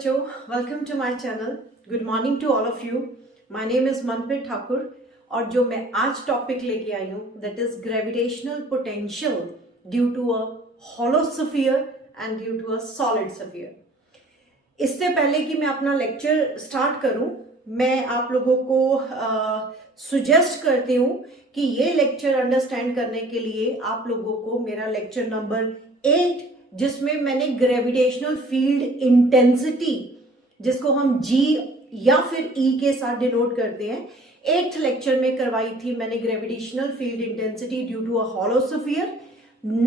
बच्चों, welcome to my channel. Good morning to all of you. My name is Manpreet Thakur और जो मैं आज टॉपिक लेके आई हूँ that is gravitational potential due to a hollow sphere and due to a solid sphere. इससे पहले कि मैं अपना लेक्चर स्टार्ट करूं, मैं आप लोगों को सुजेस्ट करती हूं कि ये लेक्चर अंडरस्टैंड करने के लिए आप लोगों को मेरा लेक्चर नंबर 8 जिसमें मैंने ग्रेविटेशनल फील्ड इंटेंसिटी, जिसको हम जी या फिर ई के साथ डिनोट करते हैं, 8th लेक्चर में करवाई थी मैंने gravitational field intensity due to a hollow sphere.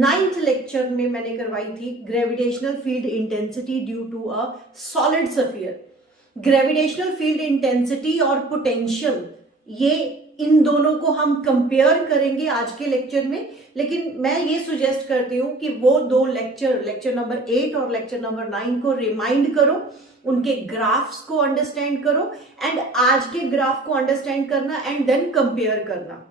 9th lecture में मैंने करवाई थी gravitational field intensity due to a solid sphere. Gravitational field intensity और पोटेंशियल, ये इन दोनों को हम कंपेयर करेंगे आज के लेक्चर में, लेकिन मैं ये सुजेस्ट करती हूँ कि वो दो लेक्चर नंबर 8 और लेक्चर नंबर 9 को रिमाइंड करो, उनके ग्राफ्स को अंडरस्टैंड करो एंड आज के ग्राफ को अंडरस्टैंड करना एंड देन कंपेयर करना।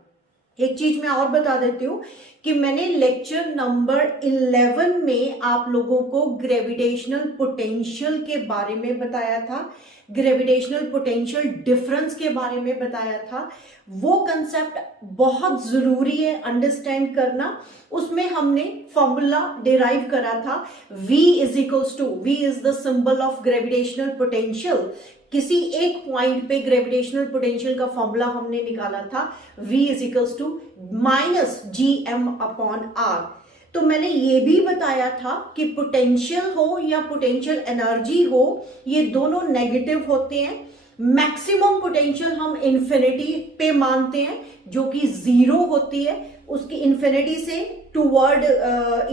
एक चीज मैं और बता देती हूँ कि मैंने लेक्चर नंबर 11 में आप लोगों को ग्रेविटेशनल पोटेंशियल के बारे में बताया था, ग्रेविटेशनल पोटेंशियल डिफरेंस के बारे में बताया था। वो कंसेप्ट बहुत जरूरी है अंडरस्टैंड करना। उसमें हमने फॉर्मूला डिराइव करा था V is equals to, V is the symbol of gravitational potential. किसी एक पॉइंट पे ग्रेविटेशनल पोटेंशियल का फॉर्मूला हमने निकाला था V is equals to minus GM upon R। तो मैंने ये भी बताया था कि पोटेंशियल हो या पोटेंशियल एनर्जी हो, ये दोनों नेगेटिव होते हैं। मैक्सिमम पोटेंशियल हम इन्फिनिटी पे मानते हैं जो कि 0 होती है, उसकी इन्फिनिटी से टूवर्ड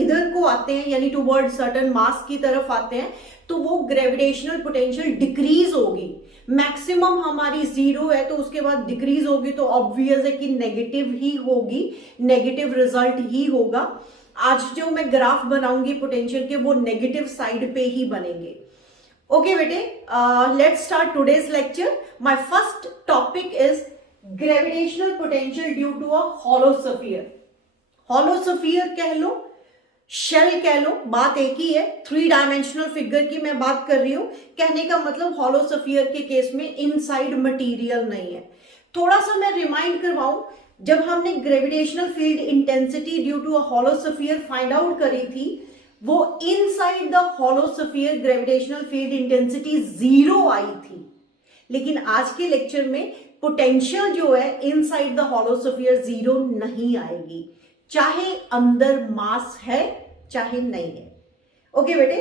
इधर को आते हैं, यानी टूवर्ड सर्टेन मास की तरफ आते हैं, तो वो ग्रेविटेशनल पोटेंशियल डिक्रीज होगी। मैक्सिमम हमारी 0 है तो उसके बाद डिक्रीज होगी, तो ऑब्वियस है कि नेगेटिव ही होगी, नेगेटिव रिजल्ट ही होगा। आज जो मैं ग्राफ बनाऊंगी पोटेंशियल के, वो नेगेटिव साइड पे ही बनेंगे। ओके बेटे, let's start today's lecture. My first topic is gravitational potential due to a hollow sphere. Hollow sphere कह लो, शेल कह लो, बात एक ही है। 3 डायमेंशनल फिगर की मैं बात कर रही हूं। कहने का मतलब हॉलो स्फीयर के केस में इनसाइड मटेरियल नहीं है। थोड़ा सा मैं रिमाइंड करवाऊं, जब हमने gravitational field intensity due to a hollow sphere find out करी थी, वो inside the hollow sphere gravitational field intensity 0 आई थी। लेकिन आज के लेक्चर में पोटेंशियल जो है इनसाइड द हॉलो स्फीयर 0 नहीं आएगी, चाहे अंदर मास है चाहे नहीं है। ओके बेटे,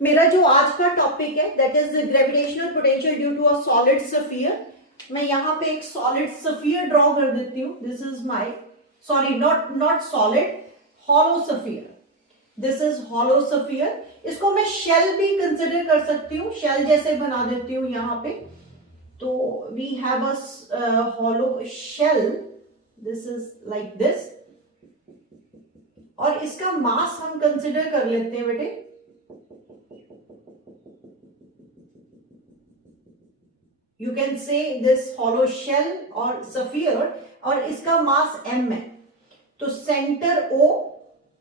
मेरा जो आज का टॉपिक है that is gravitational potential due to a solid sphere. मैं यहां पे एक सॉलिड स्फीयर ड्रॉ कर देती हूं। This is my, sorry not solid, hollow sphere. This is hollow sphere. इसको मैं शेल भी कंसिडर कर सकती हूँ, शेल जैसे बना देती हूँ यहां पे। तो we have a hollow shell, this is like this, और इसका मास हम कंसिडर कर लेते हैं बेटे। You can say this hollow shell और स्फीयर, और इसका मास m है। तो सेंटर O,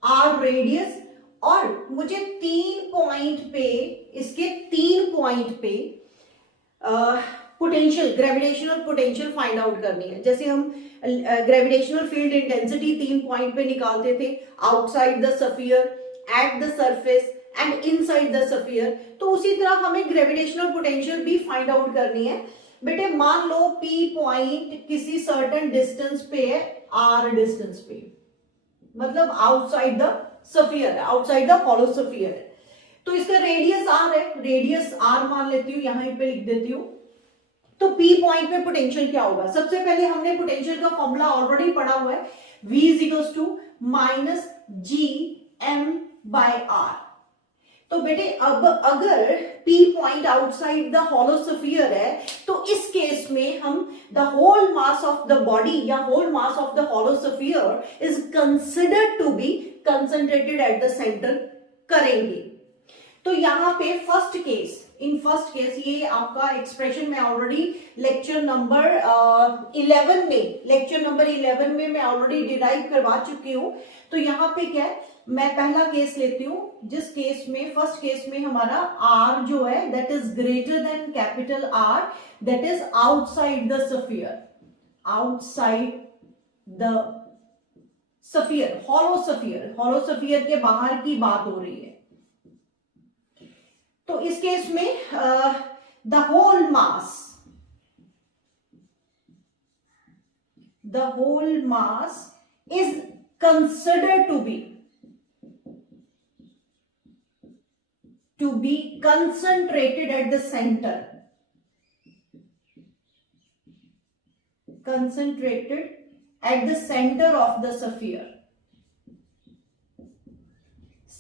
R रेडियस, और मुझे 3 पॉइंट पे, इसके 3 पॉइंट पे potential, gravitational potential find out करनी है। जैसे हम ग्रेविटेशनल फील्ड इंटेंसिटी 3 पॉइंट पे निकालते थे, outside the sphere, at the surface and inside the sphere, तो उसी तरह हमें ग्रेविटेशनल पोटेंशियल भी फाइंड आउट करनी है। बेटे मान लो P पॉइंट किसी सर्टेन डिस्टेंस पे है, R डिस्टेंस पे, मतलब आउटसाइड द स्फीयर है, आउटसाइड द हॉलो स्फीयर है। तो इसका रेडियस R है, रेडियस R मान लेती हूँ, यहां पे लिख देती हूँ। तो P पॉइंट पे पोटेंशियल क्या होगा? सबसे पहले हमने पोटेंशियल का फॉर्मूला ऑलरेडी पढ़ा हुआ है, V is equals to minus GM by R। तो बेटे अब अगर P point outside the hollow sphere है, तो इस केस में हम the whole mass of the body या whole mass of the hollow sphere is considered to be concentrated at the centre करेंगे। तो यहां पे first case, in first case, ये आपका एक्सप्रेशन मैं ऑलरेडी लेक्चर नंबर 11 में मैं ऑलरेडी डिराइव करवा चुकी हूं। तो यहां पे क्या है, मैं पहला केस लेती हूं, जिस केस में फर्स्ट केस में हमारा आर जो है that is greater than capital are, that is outside the sphere, outside the sphere, hollow sphere, hollow sphere के बाहर की बात हो रही है। तो इस केस में the whole mass, the whole mass is considered to be concentrated at the center, concentrated at the center of the sphere,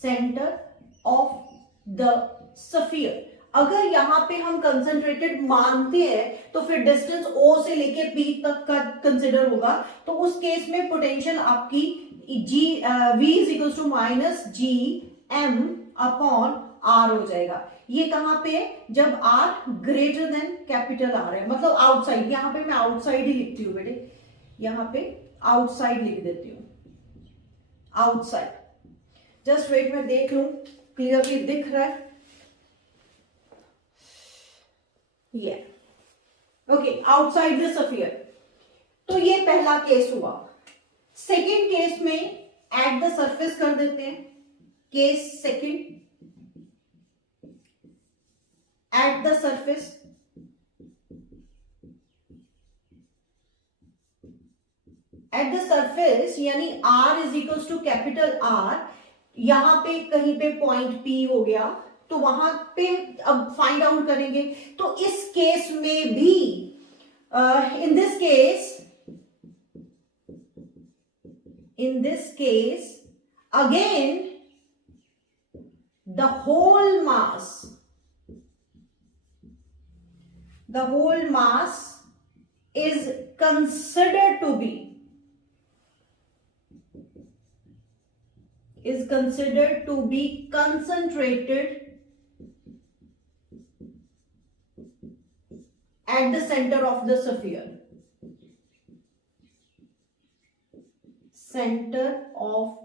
center of the sphere। अगर यहां पे हम कंसंट्रेटेड मानते हैं तो फिर डिस्टेंस O से लेके P तक का कंसिडर होगा। तो उस केस में पोटेंशियल आपकी V is equal to minus G M upon R हो जाएगा। ये कहां पे, जब R greater than capital R है, मतलब आउटसाइड। यहां पे मैं आउटसाइड ही लिखती हूँ बेटे, यहां पे आउटसाइड लिख देती हूँ, आउटसाइड। जस्ट वेट, मैं देख लूं क्लियरली दिख रहा है। ये ओके, आउटसाइड द स्फीयर। तो ये पहला केस हुआ। Second case at the the सरफेस कर देते हैं, case second, at the surface. At the surface यानी R is equal to capital R, यहां पे कहीं पे पॉइंट P हो गया, तो वहां पे अब फाइंड आउट करेंगे। तो इस केस में भी in this case again the whole mass is considered to be concentrated at the center of the sphere, center of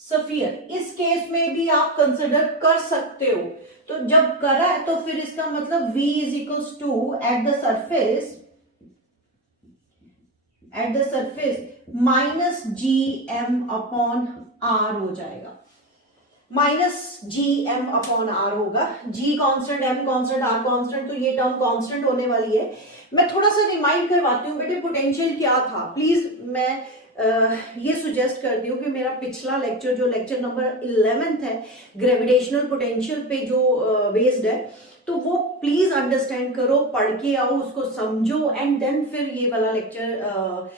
sphere। इस केस में भी आप कंसिडर कर सकते हो। तो जब करा है तो फिर इसका मतलब V is equals to at the surface minus G M upon R हो जाएगा। Minus G M upon R होगा। G constant, M constant, R constant, तो ये टर्म कांस्टेंट होने वाली है। मैं थोड़ा सा रिमाइंड करवाती हूँ बेटे, पोटेंशियल क्या था। प्लीज मैं ये सुजेस्ट करती हूँ कि मेरा पिछला लेक्चर, जो लेक्चर नंबर 11 है, ग्रेविटेशनल पोटेंशियल पे जो बेस्ड है, तो वो प्लीज अंडरस्टैंड करो, पढ़ के आओ, उसको समझो, एंड देन फिर ये वाला लेक्चर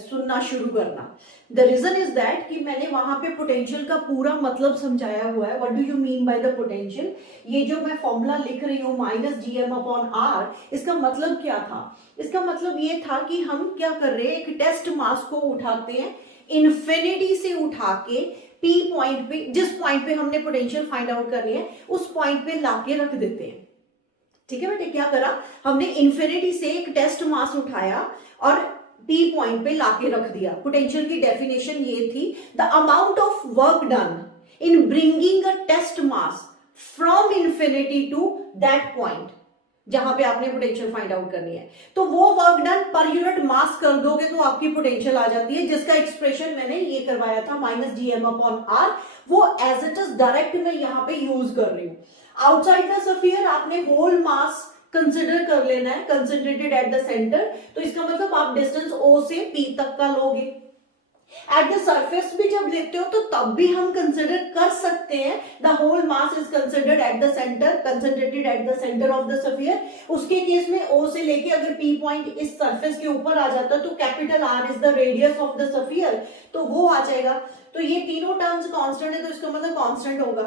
सुनना शुरू करना। द रीजन इज दैट कि मैंने वहां पे पोटेंशियल का पूरा मतलब समझाया हुआ है। What do you mean by the potential. ये जो मैं फॉर्मूला लिख रही हूँ minus G M upon R, इसका मतलब क्या था? इसका मतलब ये था कि हम क्या कर रहे हैं, एक टेस्ट मास को उठाते हैं, इन्फिनिटी से उठा के P पॉइंट पे, जिस पॉइंट पे हमने पोटेंशियल फाइंड आउट करनी है, उस पॉइंट पे लाके रख देते हैं। ठीक है बेटे, क्या करा हमने, इन्फिनिटी से एक टेस्ट मास उठाया और P पॉइंट पे लाके रख दिया। पोटेंशियल की डेफिनेशन ये थी, the amount of work done in bringing a test mass from infinity to that point जहां पे आपने पोटेंशियल फाइंड आउट करनी है। तो वो work done per unit mass कर दोगे तो आपकी पोटेंशियल आ जाती है, जिसका एक्सप्रेशन मैंने ये करवाया था minus G M upon R. वो एज इट इज डायरेक्ट मैं यहाँ पे यूज कर रही हूँ। आउटसाइड द स्फीयर आपने होल मास कंसिडर कर लेना है, कंसंट्रेटेड एट द सेंटर। तो इसका मतलब आप डिस्टेंस O से P तक का लोगे। एट द सरफेस भी जब लेते हो तो तब भी हम कंसिडर कर सकते हैं, the whole mass is considered at the centre, concentrated at the centre of the sphere. उसके केस में O से लेके अगर P पॉइंट इस सरफेस के ऊपर आ जाता है तो capital R is the radius of the sphere, तो वो आ जाएगा। तो ये तीनों टर्म्स कांस्टेंट है, तो इसका मतलब कांस्टेंट होगा।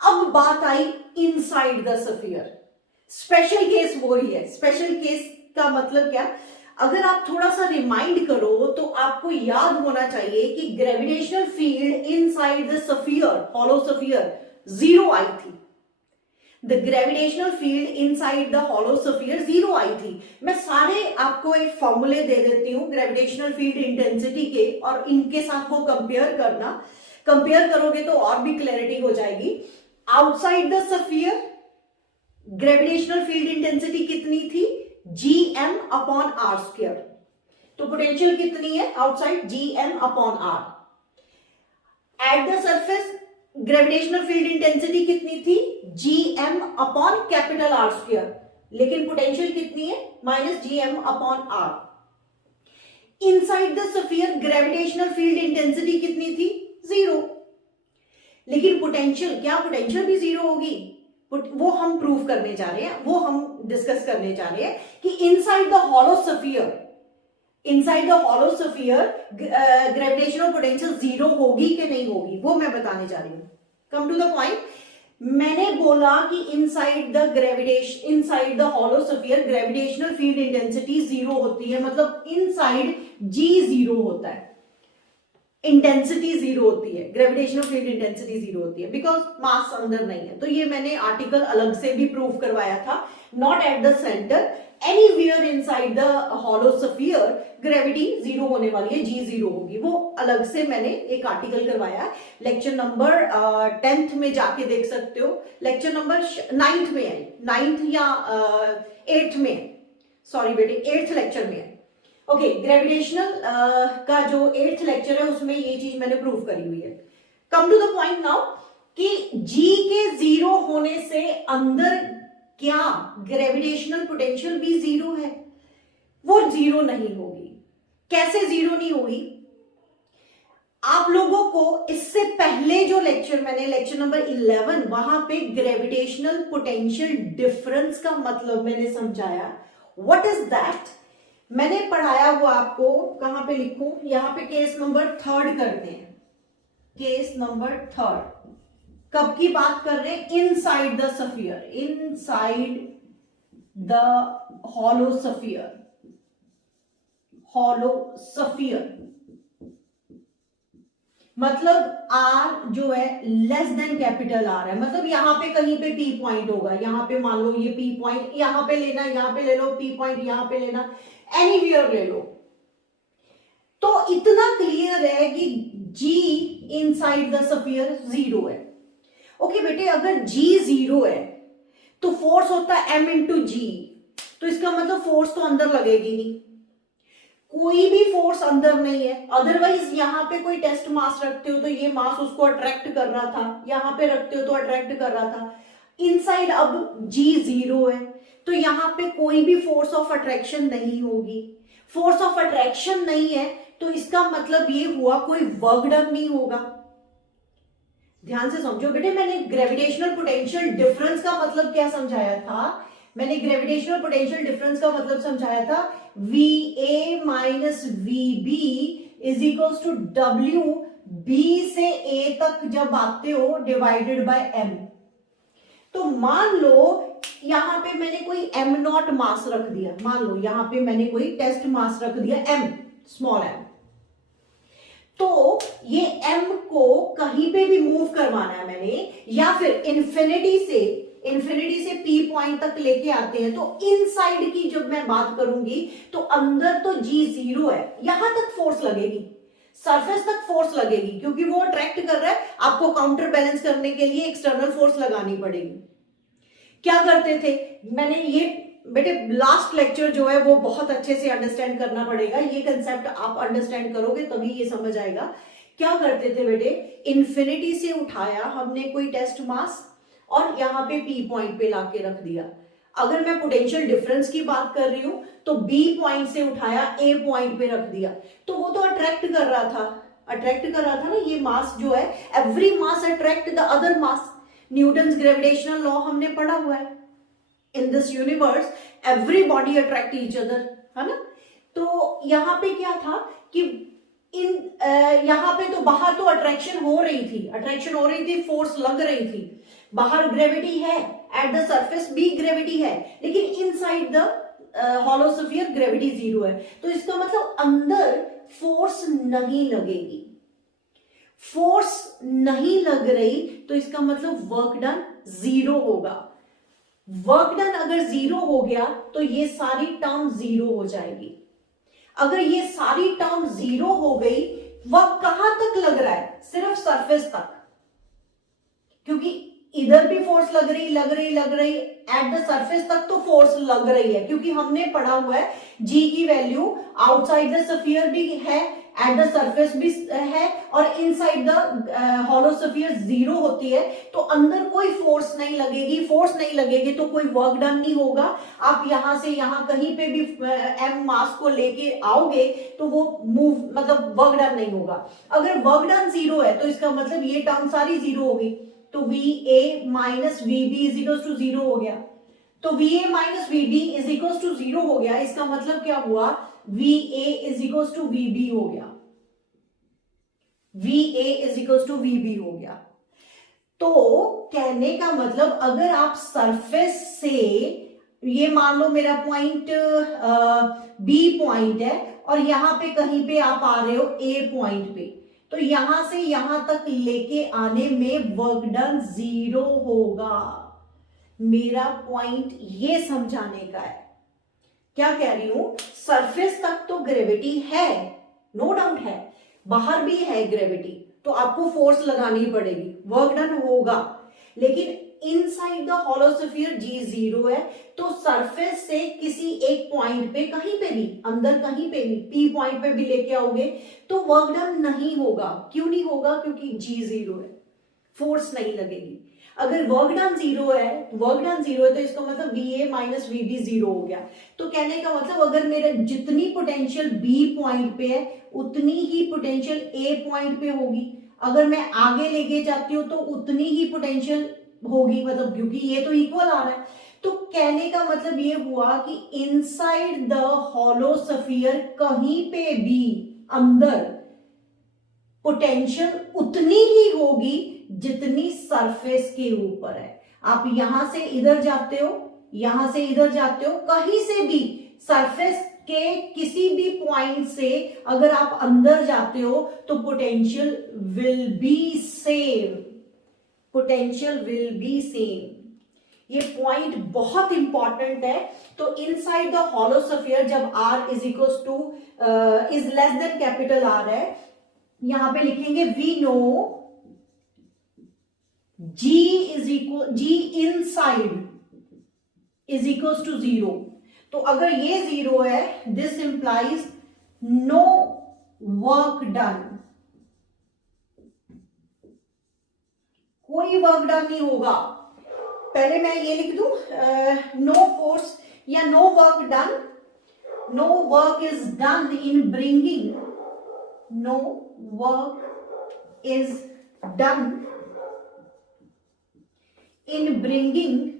अब बात आई inside the sphere. Special case वो ही है। स्पेशल केस का मतलब क्या, अगर आप थोड़ा सा रिमाइंड करो तो आपको याद होना चाहिए कि gravitational field inside the sphere, hollow sphere, 0 आई थी। The gravitational field inside the hollow sphere 0 आई थी। मैं सारे आपको एक फॉर्मूले दे देती हूँ ग्रेविटेशनल फील्ड इंटेंसिटी के, और इनके साथ वो कंपेयर करना। कंपेयर करोगे तो और भी क्लैरिटी हो जाएगी। Outside the sphere gravitational field intensity कितनी थी, gm अपॉन आर स्क्वायर। तो पोटेंशियल कितनी है outside, gm upon R. At the surface gravitational field intensity कितनी थी, gm upon capital R square, लेकिन पोटेंशियल कितनी है, minus gm upon R. Inside the sphere gravitational field intensity कितनी थी, 0, लेकिन पोटेंशियल, क्या पोटेंशियल भी 0 होगी, वो हम प्रूव करने जा रहे हैं, वो हम डिस्कस करने जा रहे हैं कि inside the hollow sphere gravitational potential 0 होगी कि नहीं होगी, वो मैं बताने जा रही हूं। कम टू द पॉइंट, मैंने बोला कि inside the hollow sphere gravitational field intensity 0 होती है, मतलब इनसाइड g 0 होता है, इंटेंसिटी 0 होती है, ग्रेविटेशनल फील्ड इंटेंसिटी 0 होती है, बिकॉज मास अंदर नहीं है। तो ये मैंने आर्टिकल अलग से भी प्रूव करवाया था। Not at the centre, anywhere inside the hollow sphere gravity 0 होने वाली है, g 0 होगी, वो अलग से मैंने एक आर्टिकल करवाया। लेक्चर नंबर 10th में जाके देख सकते हो, लेक्चर नंबर 9th में है, 9th या 8th में, सॉरी बेटे 8th लेक्चर में है। ओके, ग्रेविटेशनल का जो 8th लेक्चर है उसमें ये चीज मैंने प्रूव करी हुई है। Come to the point now कि g के 0 होने से अंदर क्या ग्रेविटेशनल पोटेंशियल भी 0 है, वो 0 नहीं होगी। कैसे 0 नहीं होगी, आप लोगों को इससे पहले जो लेक्चर मैंने, लेक्चर नंबर 11, वहां पे ग्रेविटेशनल पोटेंशियल डिफरेंस का मतलब मैंने समझाया। व्हाट इज दैट, मैंने पढ़ाया हुआ आपको, कहां पे लिखूं, यहां पे केस नंबर 3 करते हैं, केस नंबर 3 कब की बात कर रहे हैं, inside the sphere, inside the hollow sphere, मतलब R जो है लेस देन कैपिटल R है, मतलब यहां पे कहीं पे P पॉइंट होगा, यहां पे मान लो ये P पॉइंट यहां पे लेना, यहां पे ले लो, P पॉइंट यहां पे लेना, एनीवेयर ले लो। तो इतना क्लियर है कि G इनसाइड द स्फीयर 0 है। ओके बेटे, अगर G 0 है तो फोर्स होता है M इंटू G, तो इसका मतलब फोर्स तो अंदर लगेगी नहीं, कोई भी फोर्स अंदर नहीं है। अदरवाइज यहां पे कोई टेस्ट मास रखते हो तो ये मास उसको अट्रैक्ट कर रहा था, यहां पे रखते हो तो अट्रैक्ट कर रहा था। इनसाइड अब G 0 है तो यहां पे कोई भी फोर्स ऑफ अट्रैक्शन नहीं होगी। फोर्स ऑफ अट्रैक्शन नहीं है तो इसका मतलब ये हुआ कोई वर्क डन नहीं होगा। ध्यान से समझो बेटे, मैंने ग्रेविटेशनल पोटेंशियल डिफरेंस का मतलब क्या समझाया था, मैंने ग्रेविटेशनल पोटेंशियल डिफरेंस का मतलब समझाया था VA minus VB is equals to W B से A तक जब आते हो डिवाइडेड बाय M। तो मान लो यहां पे मैंने कोई M नॉट मास रख दिया, मान लो यहां पे मैंने कोई टेस्ट मास रख दिया M, स्मॉल m, तो ये M को कहीं पे भी मूव करवाना है मैंने, या फिर इन्फिनिटी से P पॉइंट तक लेके आते हैं, तो इनसाइड की जब मैं बात करूंगी तो अंदर तो G 0 है, यहां तक फोर्स लगेगी, सरफेस तक फोर्स लगेगी, क्योंकि वो अट्रैक्ट कर रहा है, आपको काउंटर बैलेंस करने के लिए एक्सटर्नल फोर्स लगानी पड़ेगी। क्या करते थे, मैंने ये बेटे लास्ट लेक्चर जो है वो बहुत अच्छे से अंडरस्टैंड करना पड़ेगा, ये कंसेप्ट आप अंडरस्टैंड करोगे तभी ये समझ आएगा। क्या करते थे बेटे, इन्फिनिटी से उठाया हमने कोई टेस्ट मास और यहां पे P पॉइंट पे लाके रख दिया। अगर मैं पोटेंशियल डिफरेंस की बात कर रही हूं तो B पॉइंट से उठाया A पॉइंट पे रख दिया, तो वो तो अट्रैक्ट कर रहा था ना, ये मास जो है, every mass attract the other mass. Newton's gravitational law हमने पढ़ा हुआ है, in this universe every body attract each other, है ना। तो यहां पे क्या था कि यहां पे तो बाहर तो अट्रैक्शन हो रही थी, फोर्स लग रही थी, बाहर ग्रेविटी है, एट द सरफेस भी ग्रेविटी है, लेकिन inside the hollow sphere gravity 0 है। तो इसका मतलब अंदर फोर्स नहीं लगेगी, फोर्स नहीं लग रही तो इसका मतलब वर्क डन 0 होगा। वर्क डन अगर 0 हो गया तो ये सारी टर्म 0 हो जाएगी। अगर ये सारी टर्म 0 हो गई वर्क कहां तक लग रहा है? सिर्फ सरफेस तक, क्योंकि इधर भी फोर्स लग रही एट द सरफेस तक तो फोर्स लग रही है, क्योंकि हमने पढ़ा हुआ है जी की वैल्यू आउटसाइड द स्फीयर भी है, एट द सरफेस भी है, और इनसाइड द हॉलो स्फीयर 0 होती है। तो अंदर कोई फोर्स नहीं लगेगी तो कोई वर्क डन नहीं होगा। आप यहां से यहां कहीं पे भी एम मास को लेके आओगे तो वो मूव मतलब वर्क डन नहीं होगा। अगर वर्क डन 0 है तो इसका मतलब ये टर्म सारी 0 होगी, तो VA minus VB is equal to 0 हो गया। तो VA minus VB is equal to 0 हो गया, इसका मतलब क्या हुआ? VA is equal to VB हो गया, VA is equal to VB हो गया। तो कहने का मतलब अगर आप सरफेस से, ये मान लो मेरा पॉइंट B पॉइंट है और यहां पे कहीं पे आप आ रहे हो A पॉइंट पे, तो यहां से यहां तक लेके आने में वर्क डन 0 होगा। मेरा पॉइंट ये समझाने का है। क्या कह रही हूं? सरफेस तक तो ग्रेविटी है, नो डाउट है, बाहर भी है ग्रेविटी, तो आपको फोर्स लगानी पड़ेगी, वर्क डन होगा। लेकिन inside the hollow sphere G 0 है, तो सरफेस से किसी एक पॉइंट पे, कहीं पे भी, अंदर कहीं पे भी, P पॉइंट पे भी लेके आओगे तो वर्क डन नहीं होगा। क्यों नहीं होगा? क्योंकि G 0 है, फोर्स नहीं लगेगी। अगर वर्क डन 0 है तो इसका मतलब VA माइनस VB 0 हो गया। तो कहने का मतलब अगर मेरा जितनी पोटेंशियल B पॉइंट पे है उतनी ही पोटेंशियल A पॉइंट पे होगी। अगर मैं आगे लेके जाती हूं तो उतनी ही पोटेंशियल होगी, मतलब क्योंकि ये तो इक्वल आ रहा है। तो कहने का मतलब ये हुआ कि इनसाइड द हॉलो स्फीयर कहीं पे भी अंदर पोटेंशियल उतनी ही होगी जितनी सरफेस के ऊपर है। आप यहां से इधर जाते हो, यहां से इधर जाते हो, कहीं से भी सरफेस के किसी भी पॉइंट से अगर आप अंदर जाते हो तो potential will be same, potential will be same. ये पॉइंट बहुत इंपॉर्टेंट है। तो इनसाइड द हॉलो स्फीयर जब R is equal to is less than capital R है, यहां पे लिखेंगे we know G inside is equal to 0। तो अगर ये 0 है, this implies no work done, कोई वर्क डन नहीं होगा। पहले मैं ये लिख दूं, नो फोर्स या no work done, no work is done in bringing, no work is done in bringing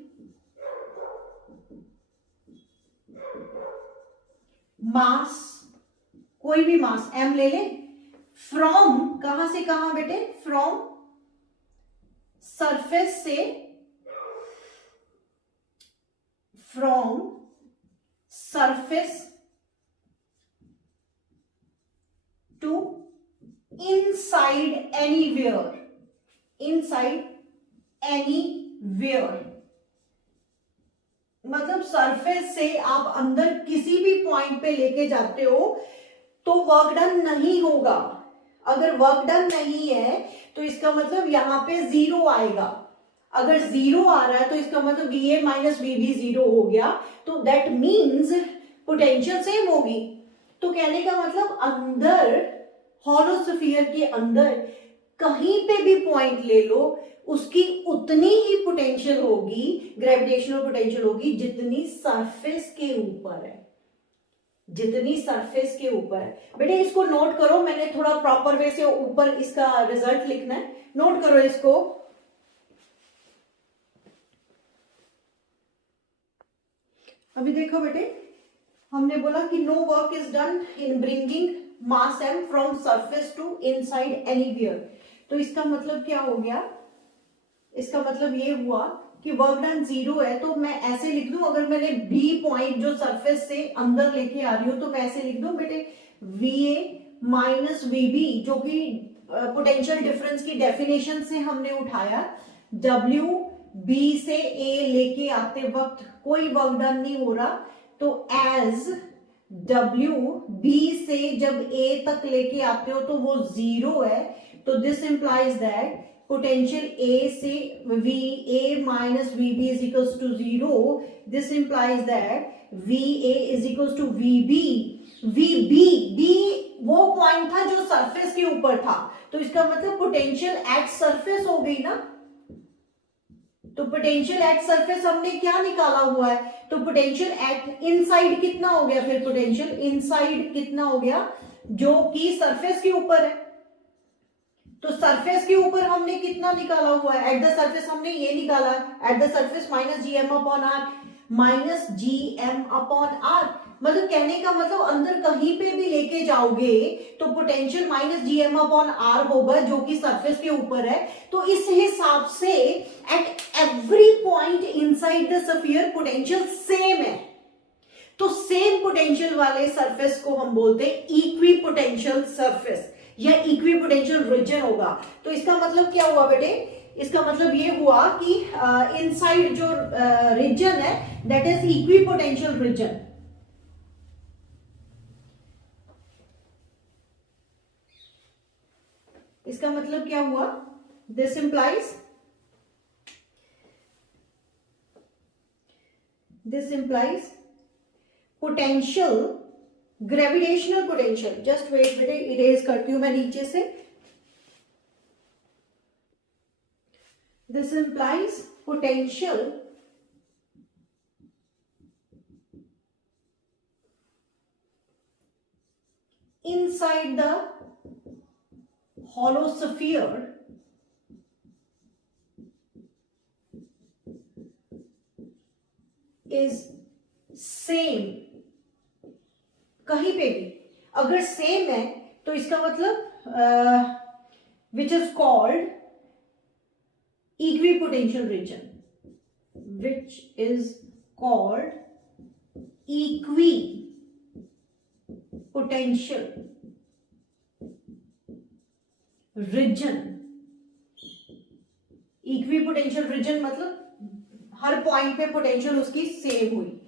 mass, कोई भी मास m ले ले, फ्रॉम, कहां से कहां बेटे? फ्रॉम सरफेस से, from surface to inside anywhere, inside anywhere, मतलब सरफेस से आप अंदर किसी भी पॉइंट पे लेके जाते हो तो वर्क डन नहीं होगा। अगर वर्क डन नहीं है तो इसका मतलब यहां पे 0 आएगा। अगर 0 आ रहा है तो इसका मतलब VA माइनस VB 0 हो गया, तो दैट मीन्स पोटेंशियल सेम होगी। तो कहने का मतलब अंदर हॉलो स्फीयर के अंदर कहीं पे भी पॉइंट ले लो, उसकी उतनी ही पोटेंशियल होगी, ग्रेविटेशनल पोटेंशियल होगी जितनी सरफेस के ऊपर है, जितनी सरफेस के ऊपर है। बेटे इसको नोट करो, मैंने थोड़ा प्रॉपर वे से ऊपर इसका रिजल्ट लिखना है, नोट करो इसको। अभी देखो बेटे, हमने बोला कि no work is done in bringing mass m from surface to inside anywhere. तो इसका मतलब क्या हो गया? इसका मतलब ये हुआ कि वर्क डन 0 है, तो मैं ऐसे लिख दूं, अगर मैंने B पॉइंट जो सरफेस से अंदर लेके आ रही हूं तो मैं ऐसे लिख दूं बेटे VA माइनस VB, जो कि पोटेंशियल डिफरेंस की डेफिनेशन से हमने उठाया, W B से A लेके आते वक्त कोई वर्क डन नहीं हो रहा, तो एज W B से जब A तक लेके आते हो तो वो 0 है, तो this implies that potential A से VA minus VB is equals to 0. This implies that VA is equals to VB. VB वो पॉइंट था जो सरफेस के ऊपर था, तो इसका मतलब पोटेंशियल एट सरफेस हो गई ना. तो पोटेंशियल एट सरफेस हमने क्या निकाला हुआ है, तो पोटेंशियल एट इनसाइड कितना हो गया, फिर पोटेंशियल इनसाइड कितना हो गया जो कि सरफेस के ऊपर है. तो सरफेस के ऊपर हमने कितना निकाला हुआ है, एट द सरफेस हमने ये निकाला, at the surface minus GM upon R, minus GM upon R. मतलब कहने का मतलब अंदर कहीं पे भी लेके जाओगे तो potential minus GM upon R होगा जो कि सरफेस के ऊपर है. तो इस हिसाब से at every point inside the sphere potential same है. तो सेम पोटेंशियल वाले सरफेस को हम बोलते हैं इक्वी पोटेंशियल सरफेस या इक्वी पोटेंशियल रीजन होगा. तो इसका मतलब क्या हुआ बेटे, इसका मतलब ये हुआ कि इनसाइड जो रीजन है that is equipotential region. इसका मतलब क्या हुआ, this implies potential, gravitational potential, just wait बेटे इरेज करती हूं मैं नीचे से. This implies potential inside the hollow sphere is same. कहीं पे भी अगर सेम है तो इसका मतलब which is called equipotential region, which is called equipotential region. Equipotential region मतलब हर पॉइंट पे पोटेंशियल उसकी सेम हुई.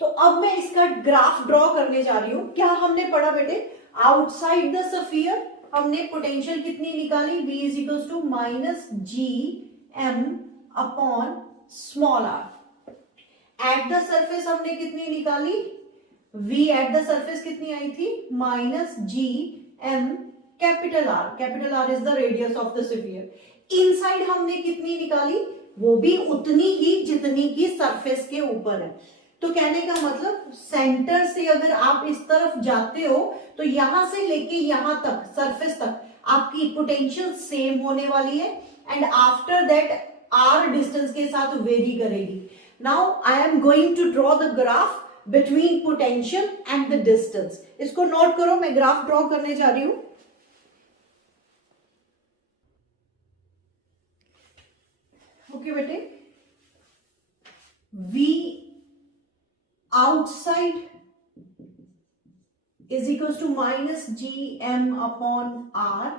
तो अब मैं इसका ग्राफ ड्रॉ करने जा रही हूं. क्या हमने पढ़ा बेटे, आउटसाइड द स्फीयर हमने पोटेंशियल कितनी निकाली, V is equals to minus G M upon small R. At the surface हमने कितनी निकाली, V एट द सरफेस कितनी आई थी, minus G M capital R. Capital R is the radius of the sphere. Inside हमने कितनी निकाली, वो भी उतनी ही जितनी की सरफेस के ऊपर है. तो कहने का मतलब सेंटर से अगर आप इस तरफ जाते हो तो यहां से लेके यहां तक सरफेस तक आपकी पोटेंशियल सेम होने वाली है and after that R distance के साथ वेरी करेगी. Now I am going to draw the graph between potential and the distance. इसको नोट करो, मैं ग्राफ ड्रॉ करने जा रही हूं. ओके बेटे, V outside is equals to minus gm upon r,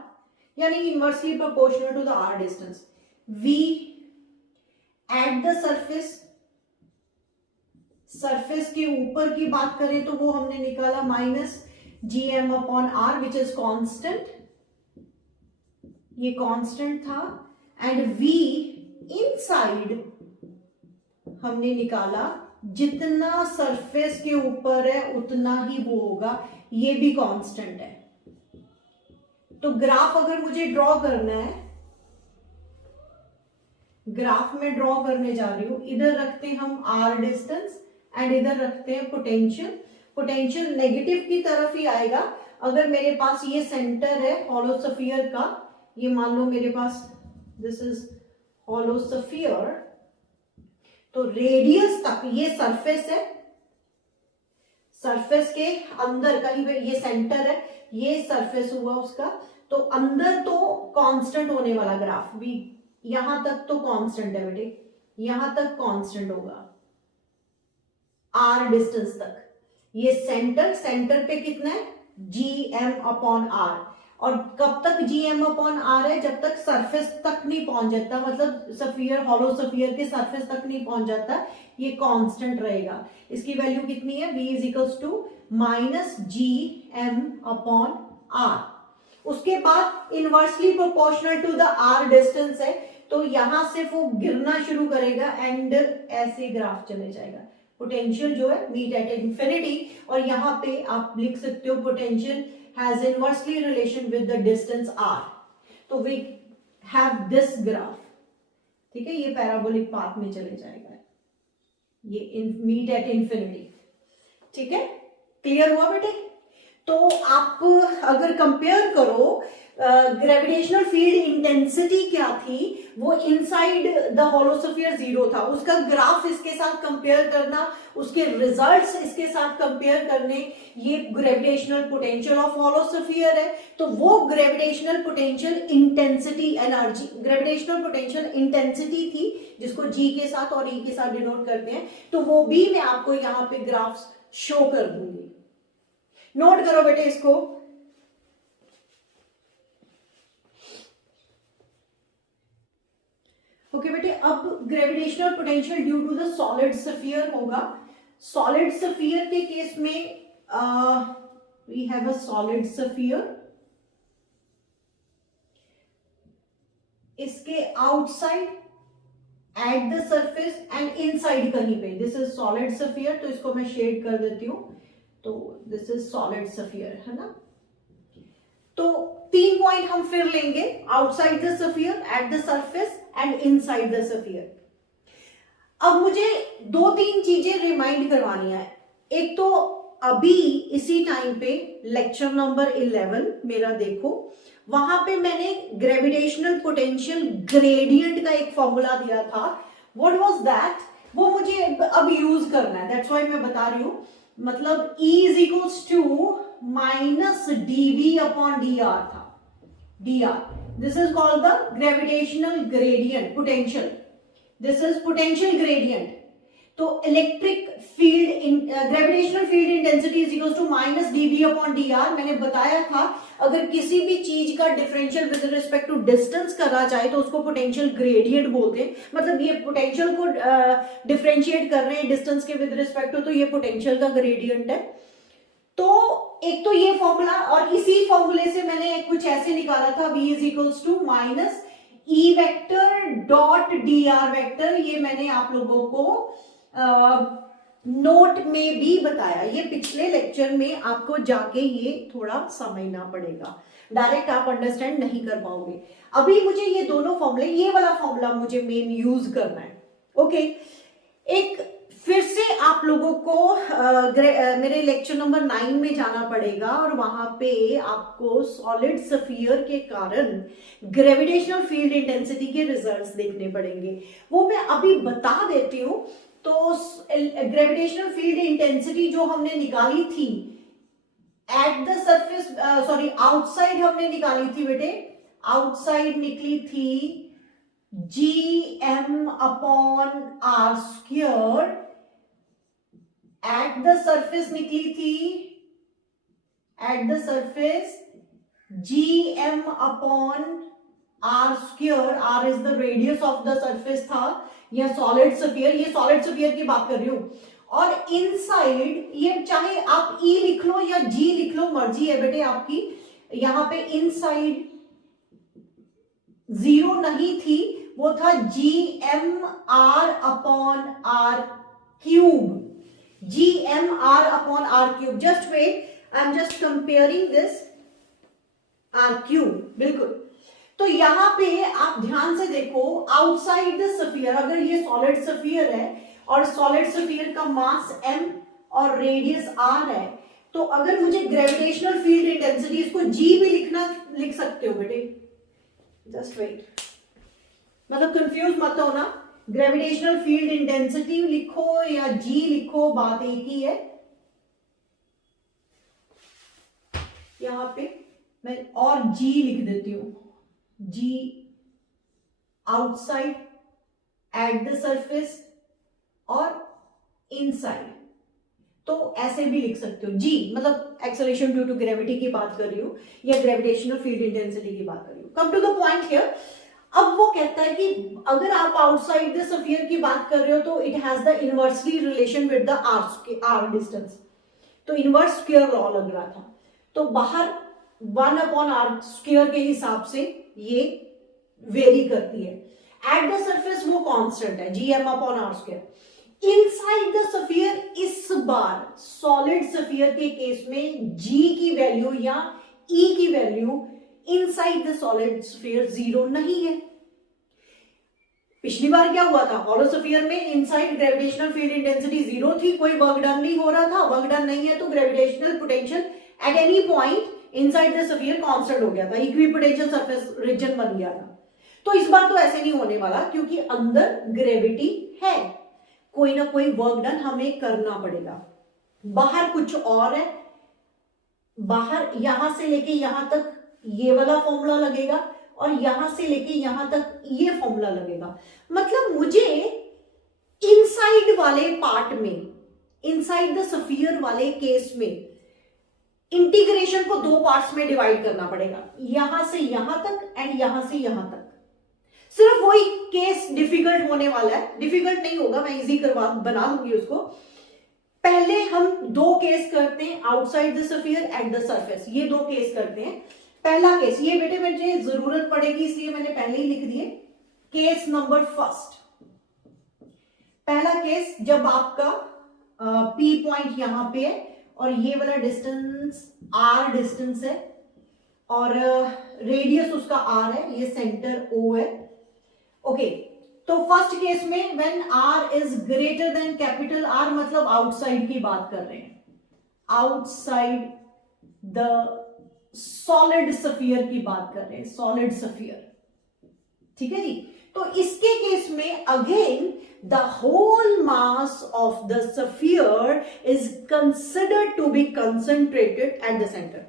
यानी inversely proportional to the r distance. V at the surface, surface के ऊपर की बात करें तो वो हमने निकाला minus gm upon r which is constant, ये कांस्टेंट था. एंड V इनसाइड हमने निकाला जितना सरफेस के ऊपर है उतना ही वो होगा, ये भी कांस्टेंट है. तो ग्राफ अगर मुझे ड्रॉ करना है, ग्राफ में ड्रॉ करने जा रही हूं, इधर रखते हैं हम आर डिस्टेंस एंड इधर रखते हैं पोटेंशियल. पोटेंशियल नेगेटिव की तरफ ही आएगा. अगर मेरे पास ये सेंटर है हॉलो स्फीयर का, ये मान लो मेरे पास दिस इज हॉलो स्फीयर, तो रेडियस तक ये सरफेस है, सरफेस के अंदर कहीं पे ये सेंटर है, ये सरफेस हुआ उसका, तो अंदर तो कांस्टेंट होने वाला ग्राफ भी, यहां तक तो कांस्टेंट है बेटे, यहां तक कांस्टेंट होगा आर डिस्टेंस तक. ये सेंटर, सेंटर पे कितना है, जी एम अपॉन आर. और कब तक जीएम अपॉन आर है, जब तक सरफेस तक नहीं पहुंच जाता, मतलब सफियर, हॉलो सफियर के सरफेस तक नहीं पहुंच जाता, ये कांस्टेंट रहेगा। इसकी वैल्यू कितनी है, v is equals to minus G M upon R. उसके बाद inversely proportional to the R distance है, तो यहां से वो गिरना शुरू करेगा एंड ऐसे ग्राफ चले जाएगा। पोटेंशियल जो है मीट एट इंफिनिटी, और यहां पे आप लिख सकते हो potential has inversely relation with the distance R. तो वी हैव दिस ग्राफ, ठीक है, ये पैराबोलिक पाथ में चले जाएगा, ये मीट एट इंफिनिटी, ठीक है, क्लियर हुआ बेटे। तो आप अगर कंपेयर करो ग्रेविटेशनल फील्ड इंटेंसिटी क्या थी, वो इनसाइड द होलोस्फीयर 0 था, उसका ग्राफ इसके साथ कंपेयर करना, उसके रिजल्ट्स इसके साथ कंपेयर करने, ये ग्रेविटेशनल पोटेंशियल ऑफ होलोस्फीयर है। तो वो gravitational potential intensity energy, gravitational potential intensity थी, जिसको जी के साथ और ई के साथ डिनोट करते हैं, तो वो भी मैं आपको यहाँ पे ग्राफ्स शो कर दूंगी। नोट करो बेटे इसको। ओके बेटे, अब gravitational potential due to the solid sphere होगा। सॉलिड स्फीयर के केस में we have a solid sphere, इसके outside, at the surface and inside कहीं पे, दिस इज सॉलिड स्फीयर, तो इसको मैं शेड कर देती हूं, तो दिस इज सॉलिड स्फीयर, है ना। तो 3 पॉइंट हम फिर लेंगे, outside the sphere, at the surface and inside the sphere. अब मुझे 2-3 चीजें रिमाइंड करवानी है। एक तो अभी इसी टाइम पे लेक्चर नंबर 11 मेरा देखो, वहां पे मैंने ग्रेविटेशनल पोटेंशियल ग्रेडियंट का एक फॉर्मूला दिया था। व्हाट वाज दैट, वो मुझे अब यूज करना है, दैट्स व्हाई मैं बता रही हूं। मतलब E is equals to minus dv upon dr था, dr, this is called the gravitational gradient potential, this is potential gradient. तो electric field, gravitational field intensity is equal to minus dv upon dr। मैंने बताया था अगर किसी भी चीज का differential with respect to distance करा जाए तो उसको पोटेंशियल ग्रेडियंट बोलते हैं। मतलब ये पोटेंशियल को डिफरेंशिएट कर रहे हैं डिस्टेंस के विद रिस्पेक्ट टू, तो ये पोटेंशियल का ग्रेडियंट है। तो एक तो ये फॉर्मूला, और इसी फॉर्मूले से मैंने कुछ ऐसे निकाला था, v is equals to minus E vector dot D R vector. ये मैंने आप लोगों को नोट में भी बताया, ये पिछले लेक्चर में आपको जाके ये थोड़ा समझना पड़ेगा, डायरेक्ट आप अंडरस्टैंड नहीं कर पाओगे। अभी मुझे ये दोनों फॉर्मूले, ये वाला फॉर्मूला मुझे मेन यूज करना है। ओके, एक फिर से आप लोगों को मेरे लेक्चर नंबर 9 में जाना पड़ेगा, और वहां पे आपको सॉलिड स्फीयर के कारण ग्रेविटेशनल फील्ड इंटेंसिटी के रिजल्ट्स देखने पड़ेंगे, वो मैं अभी बता देती हूं। तो ग्रेविटेशनल फील्ड इंटेंसिटी जो हमने निकाली थी at the surface, sorry outside हमने निकाली थी बेटे, आउटसाइड निकली थी G M upon R square, at the surface निकली थी, at the surface G M upon R square, R is the radius of the surface था, या सॉलिड स्फीयर, ये सॉलिड स्फीयर की बात कर रही हूं। और इनसाइड ये चाहे आप ई लिख लो या जी लिख लो, मर्जी है बेटे आपकी। यहां पे इनसाइड 0 नहीं थी, वो था G M R upon R cube, G M R upon R cube. Just wait, I am just comparing this, R cube, बिल्कुल। तो यहां पे आप ध्यान से देखो, आउटसाइड द स्फीयर, अगर ये सॉलिड स्फीयर है और सॉलिड स्फीयर का मास m और रेडियस r है, तो अगर मुझे ग्रेविटेशनल फील्ड इंटेंसिटी, इसको g भी लिख सकते हो बेटे, जस्ट वेट, मतलब कंफ्यूज मत हो ना, ग्रेविटेशनल फील्ड इंटेंसिटी लिखो या g लिखो, बात एक ही है। यहां पे मैं और g लिख देती हूं, G outside, at the surface और inside। तो ऐसे भी लिख सकते हो जी, मतलब एक्सेलरेशन ड्यू टू ग्रेविटी की बात कर रही हूँ या ग्रेविटेशनल फील्ड इंटेंसिटी की बात कर रही हूँ। Come to the point here. अब वो कहता है कि अगर आप आउटसाइड द स्फीयर की बात कर रहे हो तो it has the inversely relation with the R distance. तो इनवर्स स्क्वायर लॉ लग रहा था, तो बाहर 1/r स्क्वायर के हिसाब से ये वेरी करती है। एट द सरफेस वो कांस्टेंट है gm/r square. Inside the sphere इस बार सॉलिड स्फीयर के केस में g की वैल्यू या e की value inside the solid sphere 0 नहीं है। पिछली बार क्या हुआ था, हॉलो स्फीयर में इनसाइड ग्रेविटेशनल फील्ड इंटेंसिटी 0 थी, कोई वर्क डन नहीं हो रहा था। वर्क डन नहीं है तो gravitational potential at any point inside the sphere constant हो गया था, इक्विपोटेंशियल सरफेस रीजन बन गया था। तो इस बार तो ऐसे नहीं होने वाला, क्योंकि अंदर ग्रेविटी है, कोई ना कोई वर्क डन हमें करना पड़ेगा। बाहर कुछ और है, बाहर यहां से लेके यहां तक ये वाला फॉर्मूला लगेगा और यहां से लेके यहां तक ये फॉर्मूला लगेगा। मतलब मुझे इनसाइड वाले पार्ट में, इनसाइड द स्फीयर वाले केस में इंटीग्रेशन को दो पार्ट्स में डिवाइड करना पड़ेगा, यहां से यहां तक एंड यहां से यहां तक। सिर्फ वही केस डिफिकल्ट होने वाला है, डिफिकल्ट नहीं होगा, मैं इजी करवा बना लूंगी उसको। पहले हम दो केस करते हैं, outside the sphere at the surface, ये दो केस करते हैं। पहला केस, ये बेटे मुझे जरूरत पड़ेगी इसलिए मैंने पहले ही लिख दिए। केस नंबर फर्स्ट, पहला केस जब आपका P पॉइंट यहां पे है और ये वाला डिस्टेंस R डिस्टेंस है और रेडियस उसका R है, ये सेंटर O है। ओके, तो फर्स्ट केस में when R is greater than capital R, मतलब आउटसाइड की बात कर रहे हैं, आउटसाइड द सॉलिड स्फीयर की बात कर रहे हैं, सॉलिड स्फीयर। ठीक है जी। तो इसके केस में again the whole mass of the sphere is considered to be concentrated at the centre.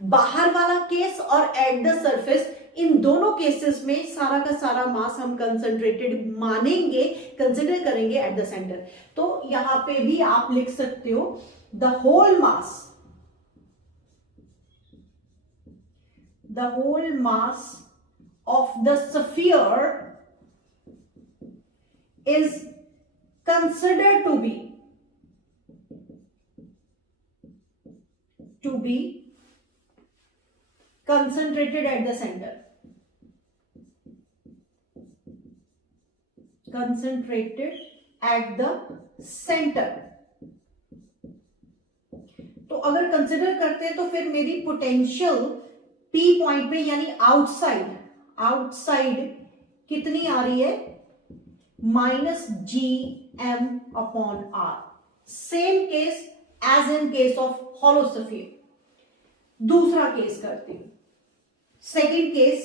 बाहर वाला केस और एट द सरफेस, इन दोनों केसेस में सारा का सारा मास हम कंसंट्रेटेड मानेंगे, कंसिडर करेंगे एट द सेंटर। तो यहां पे भी आप लिख सकते हो the whole mass, the whole mass of the sphere is considered to be concentrated at the center, concentrated at the center। तो अगर कंसिडर करते हैं तो फिर मेरी पोटेंशियल P पॉइंट पे यानी आउटसाइड, आउटसाइड कितनी आ रही है, -gm/r। Same case as in case of hollow sphere. दूसरा केस करती हूं, सेकेंड केस।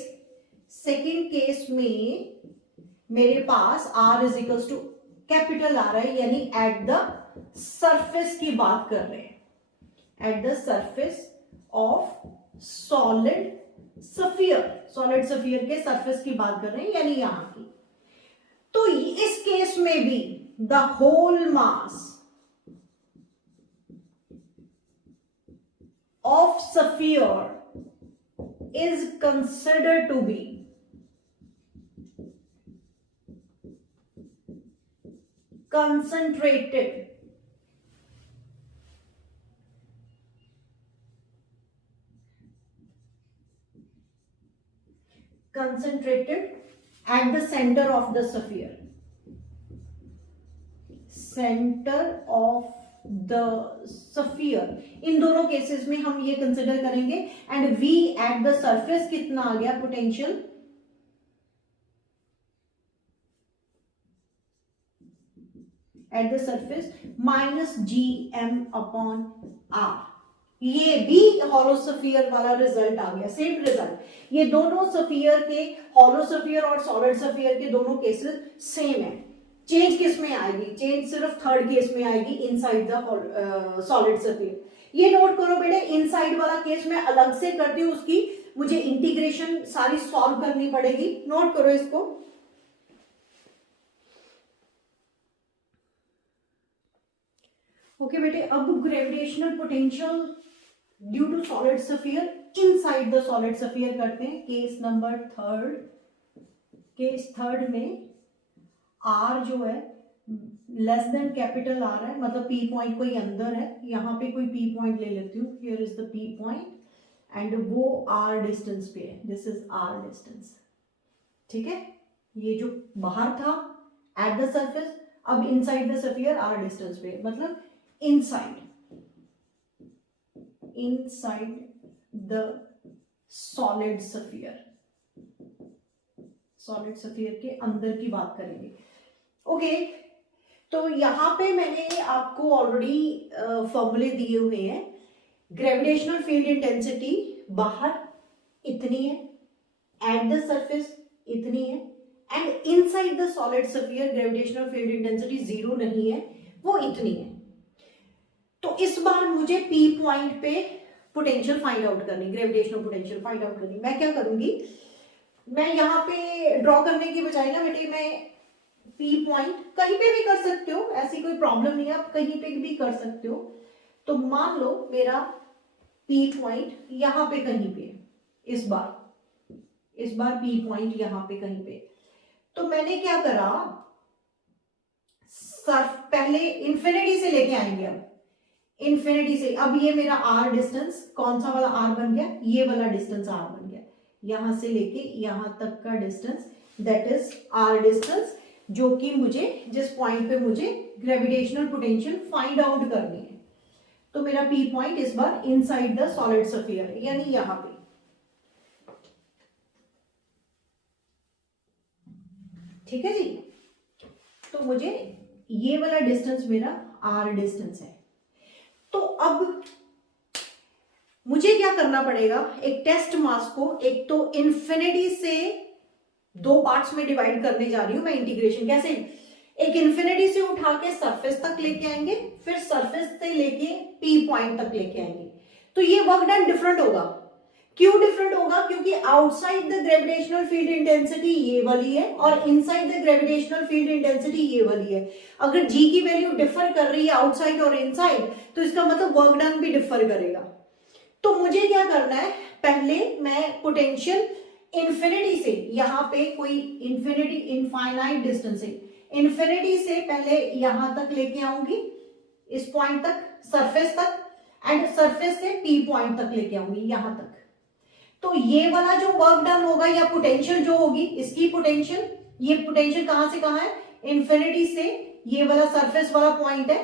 सेकेंड केस में मेरे पास R is equals to capital R है, यानी एट द सरफेस की बात कर रहे हैं, at the surface of solid sphere, solid sphere के सरफेस की बात कर रहे हैं, यानी यहां की। तो इस केस में भी the whole mass of sphere is considered to be concentrated at the center of the sphere, center of the sphere। इन दोनों केसेस में हम ये कंसिडर करेंगे। And V at the surface कितना आ गया potential, at the surface -gm/r। ये भी hollow sphere वाला रिजल्ट आ गया, सेम रिजल्ट। ये दोनों स्फीयर के, हॉलो स्फीयर और सॉलिड स्फीयर के दोनों केसेस सेम है। चेंज किस में आएगी, चेंज सिर्फ थर्ड केस में आएगी, इनसाइड द सॉलिड स्फीयर। ये नोट करो बेटे, इनसाइड वाला केस मैं अलग से करती हूँ, उसकी मुझे इंटीग्रेशन सारी सॉल्व करनी पड़ेगी, नोट करो इसको। ओके बेटे, अब gravitational potential due to solid sphere inside the solid sphere करते हैं। Case number third, case third में आर जो है लेस देन कैपिटल आर है, मतलब पी पॉइंट कोई अंदर है, यहाँ पे कोई पी पॉइंट ले लेती हूँ, here is the P point and वो आर डिस्टेंस पे है, दिस इज आर डिस्टेंस। ठीक है, ये जो बाहर था एट द सरफेस, अब inside the sphere R distance पे, मतलब inside the solid sphere, solid sphere के अंदर की बात करेंगे। ओके, तो यहां पे मैंने आपको ऑलरेडी फॉर्मूले दिए हुए हैं। ग्रेविटेशनल फील्ड इंटेंसिटी बाहर इतनी है, एट द सरफेस इतनी है, and inside the solid sphere gravitational field intensity zero नहीं है, वो इतनी है। तो इस बार मुझे पी पॉइंट पे पोटेंशियल फाइंड आउट करनी, ग्रेविटेशनल पोटेंशियल फाइंड आउट करनी। मैं क्या करूंगी, मैं यहाँ पे ड्रॉ करने की बजाय ना बेटे, मैं पी पॉइंट कहीं पे भी कर सकते हो, ऐसी कोई प्रॉब्लम नहीं है, आप कहीं पे भी कर सकते हो। तो मान लो मेरा पी पॉइंट यहाँ पे कहीं पे, इस बार पी पॉइंट यहाँ पे कहीं पे। तो मैंने क्या करा, सर्फ पहले इन्फिनिटी से लेके आएंगे, अब इन्फिनिटी से, अब ये मेरा आर डिस्टेंस कौन सा वाला आर बन गया, ये वाला डिस्टेंस आर बन गया, यहां से लेके यहां तक का distance, that is R distance, जो कि मुझे जिस पॉइंट पे मुझे ग्रेविटेशनल पोटेंशियल फाइंड आउट करनी है। तो मेरा पी पॉइंट इस बार इनसाइड द सॉलिड स्फीयर है, यानी यहां पे। ठीक है जी, तो मुझे ये वाला डिस्टेंस मेरा आर डिस्टेंस है। तो अब मुझे क्या करना पड़ेगा, एक टेस्ट मास को एक तो इन्फिनिटी से दो पार्ट्स में डिवाइड करने जा रही हूं मैं, इंटीग्रेशन कैसे, एक इन्फिनिटी से उठा के सरफेस तक लेके आएंगे, फिर सरफेस से लेके पी पॉइंट तक लेके आएंगे। तो ये वर्क डन डिफरेंट होगा। क्यों डिफरेंट होगा, क्योंकि outside the gravitational field intensity ये वाली है और inside the gravitational field intensity ये वाली है। अगर जी की वैल्यू डिफर कर रही है आउटसाइड और इनसाइड, तो इसका मतलब वर्क डन भी डिफर करेगा। तो मुझे क्या करना है, पहले मैं पोटेंशियल इन्फिनिटी से, यहां पे कोई इन्फिनिटी इनफाइनाइट डिस्टेंस है, इन्फिनिटी से पहले यहां तक लेके आऊंगी, इस पॉइंट तक, सरफेस तक, एंड सरफेस से पी पॉइंट तक लेके आऊंगी, यहां तक। तो ये वाला जो वर्क डन होगा या पोटेंशियल जो होगी, इसकी पोटेंशियल, ये पोटेंशियल कहां से कहां है, इन्फिनिटी से ये वाला सरफेस वाला पॉइंट है,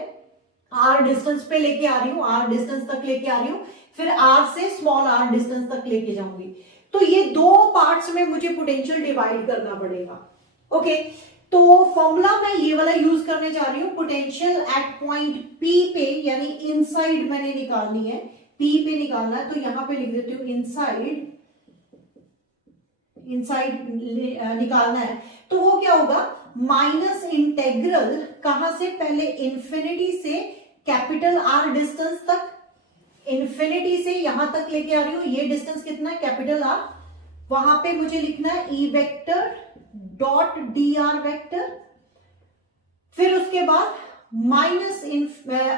आर डिस्टेंस पे लेके आ रही हूं, आर डिस्टेंस तक लेके आ रही हूं, फिर आर से स्मॉल आर डिस्टेंस तक लेके जाऊंगी। तो ये दो पार्ट्स में मुझे पोटेंशियल डिवाइड करना पड़ेगा। ओके, तो फॉर्मूला मैं ये वाला यूज करने जा रही हूं, पोटेंशियल एट पॉइंट पी पे, यानी इनसाइड मैंने निकालनी है, पी पे निकालना है, तो यहां पे लिख देती हूं इनसाइड निकालना है। तो वो क्या होगा, माइनस इंटेग्रल कहां से, पहले इन्फिनिटी से कैपिटल आर डिस्टेंस तक, इन्फिनिटी से यहां तक लेके आ रही हूं, ये डिस्टेंस कितना है, कैपिटल आर, वहां पे मुझे लिखना है ई vector dot D R vector, फिर उसके बाद माइनस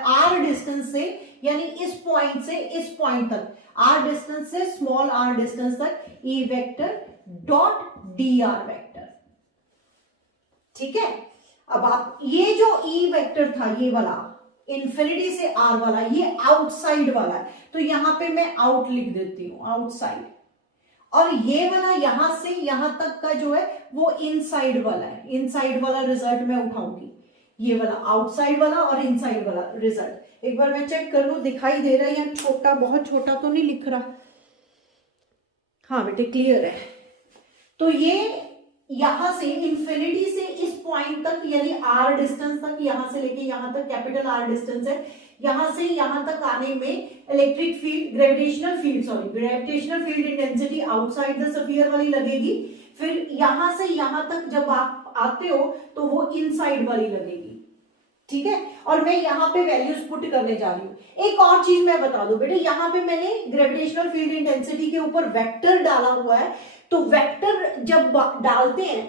आर डिस्टेंस से, यानी इस पॉइंट से इस पॉइंट तक, आर डिस्टेंस से स्मॉल आर डिस्टेंस तक, ई vector dot D R vector. ठीक है, अब आप ये जो ई वेक्टर था, ये वाला इन्फिनिटी से आर वाला, ये आउटसाइड वाला है, तो यहां पे मैं आउट लिख देती हूं, आउटसाइड, और ये वाला यहां से यहां तक का जो है वो इनसाइड वाला है, इनसाइड वाला रिजल्ट मैं उठाऊंगी, ये वाला आउटसाइड वाला और इनसाइड वाला रिजल्ट। एक बार मैं चेक कर लूं, दिखाई दे रहा है या छोटा, बहुत छोटा तो नहीं लिख रहा, हाँ बेटे क्लियर है। तो ये यहां से इन्फिनिटी से इस पॉइंट तक, यानी आर डिस्टेंस तक, यहां से लेके यहां तक कैपिटल आर डिस्टेंस है, यहां से यहां तक आने में electric field, gravitational field intensity outside the sphere वाली लगेगी, फिर यहां से यहां तक जब आप आते हो तो वो इनसाइड वाली लगेगी। ठीक है, और मैं यहाँ पे वैल्यूज पुट करने जा रही हूँ। एक और चीज मैं बता दूं बेटे, यहाँ पे मैंने ग्रेविटेशनल फील्ड इंटेंसिटी के ऊपर वेक्टर डाला हुआ है, तो वेक्टर जब डालते हैं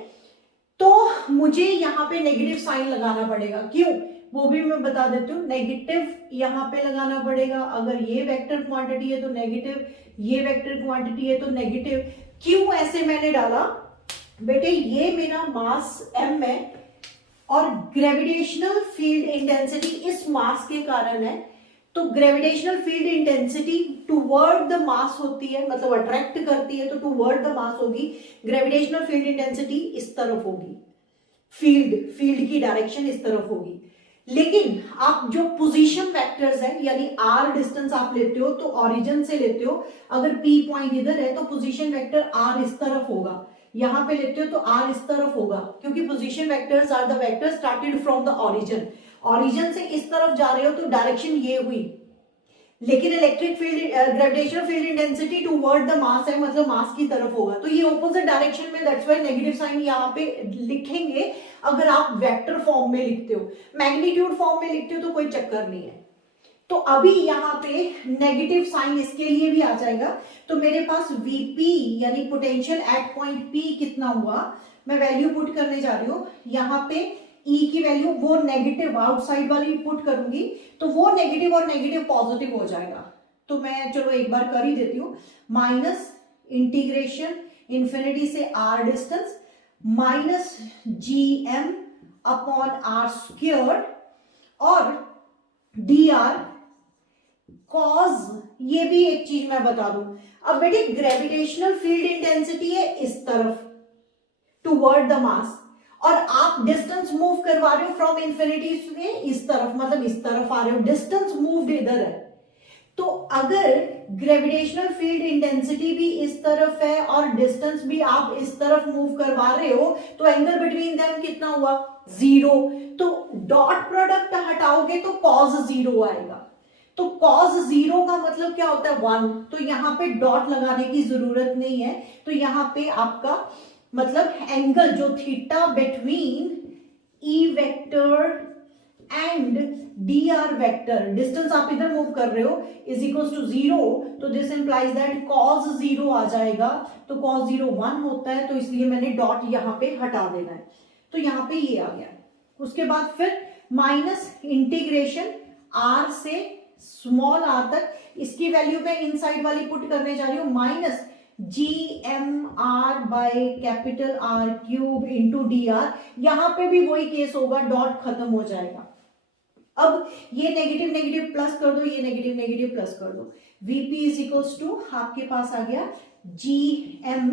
तो मुझे यहाँ पे नेगेटिव साइन लगाना पड़ेगा। क्यों? वो भी मैं बता देती हूँ। नेगेटिव यहाँ पे लगाना पड़ेगा, अगर ये वेक्टर क्वांटिटी है तो नेगेटिव, ये वेक्टर क्वांटिटी है तो नेगेटिव। क्यों ऐसे मैंने डाला बेटे, ये मेरा मास m है और ग्रेविटेशनल फील्ड इंटेंसिटी इस मास के कारण है, तो gravitational field intensity toward the mass होती है, मतलब अट्रैक्ट करती है तो टुवर्ड द मास होगी। ग्रेविटेशनल फील्ड इंटेंसिटी इस तरफ होगी, फील्ड की डायरेक्शन इस तरफ होगी। लेकिन आप जो पोजीशन वेक्टर्स है यानी r डिस्टेंस आप लेते हो तो ओरिजिन से लेते हो, अगर p पॉइंट इधर है तो पोजीशन वेक्टर r इस तरफ होगा, यहां पे लेते हो तो r इस तरफ होगा, क्योंकि position vectors are the vectors started from the origin से इस तरफ जा रहे हो तो डायरेक्शन ये हुई। लेकिन electric field gravitational field intensity toward the mass है, मतलब मास की तरफ होगा, तो ये ऑपोजिट डायरेक्शन में, दैट्स व्हाई नेगेटिव साइन यहाँ पे लिखेंगे अगर आप वेक्टर फॉर्म में लिखते हो। मैग्नीट्यूड फॉर्म में लिखते हो तो कोई चक्कर नहीं है। तो अभी यहाँ पे नेगेटिव साइन इसके लिए भी आ जाएगा, तो मेरे पास Vp यानी पोटेंशियल एट पॉइंट P कितना हुआ, मैं वैल्यू पुट करने जा रही हूँ यहाँ पे। E की वैल्यू वो नेगेटिव आउटसाइड वाली पुट करूंगी तो वो नेगेटिव और नेगेटिव पॉजिटिव हो जाएगा। तो मैं चलो एक बार कर ही देती हूँ, माइनस इंटीग्रेशन इन्फिनिटी से r distance minus gm upon r square और dr कॉज, ये भी एक चीज मैं बता दूं। अब बेटे ग्रेविटेशनल फील्ड इंटेंसिटी है इस तरफ टुवर्ड द मास, और आप डिस्टेंस मूव करवा रहे हो फ्रॉम इंफिनिटी से इस तरफ, मतलब इस तरफ आ रहे हो, डिस्टेंस मूव्ड इधर है। तो अगर ग्रेविटेशनल फील्ड इंटेंसिटी भी इस तरफ है और डिस्टेंस भी आप इस तरफ मूव करवा रहे हो तो एंगल बिटवीन देम कितना हुआ, 0। तो डॉट प्रोडक्ट हटाओगे तो cos 0 आएगा, तो cos 0 का मतलब क्या होता है, 1। तो यहाँ पे डॉट लगाने की जरूरत नहीं है, तो यहाँ पे आपका मतलब एंगल जो theta between E vector and D R vector, distance आप इधर मूव कर रहे हो, इज इक्वल टू 0, तो दिस इंप्लाइज दैट cos 0 आ जाएगा। तो cos 0 1 होता है, तो इसलिए मैंने डॉट यहाँ पे हटा देना है, तो यहाँ पे ये आ गया। उसके बाद फिर माइनस इंटीग्रेशन r से स्मॉल r तक, इसकी वैल्यू मैं इनसाइड वाली पुट करने जा रही हूँ, minus GMR by capital R cube into DR। यहां पे भी वही केस होगा, डॉट खत्म हो जाएगा। अब ये नेगेटिव नेगेटिव प्लस कर दो, ये नेगेटिव नेगेटिव प्लस कर दो, VP इज इक्वल्स टू आपके पास आ गया GM,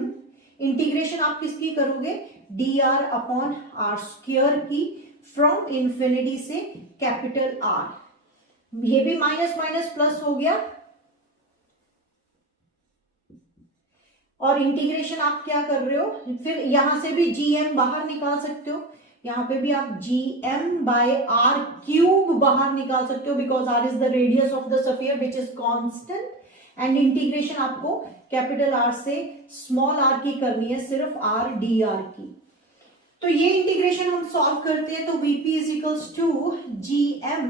इंटीग्रेशन आप किसकी करोगे, DR अपॉन R स्क्वायर की, फ्रॉम इंफिनिटी से कैपिटल R। ये भी माइनस माइनस प्लस हो गया, और इंटीग्रेशन आप क्या कर रहे हो, फिर यहां से भी GM बाहर निकाल सकते हो, यहां पे भी आप GM बाय R क्यूब बाहर निकाल सकते हो, because R is the radius of the sphere which is constant, and integration आपको कैपिटल R से स्मॉल r की करनी है, सिर्फ R dr की। तो ये इंटीग्रेशन हम सॉल्व करते हैं, तो VP is equals to GM,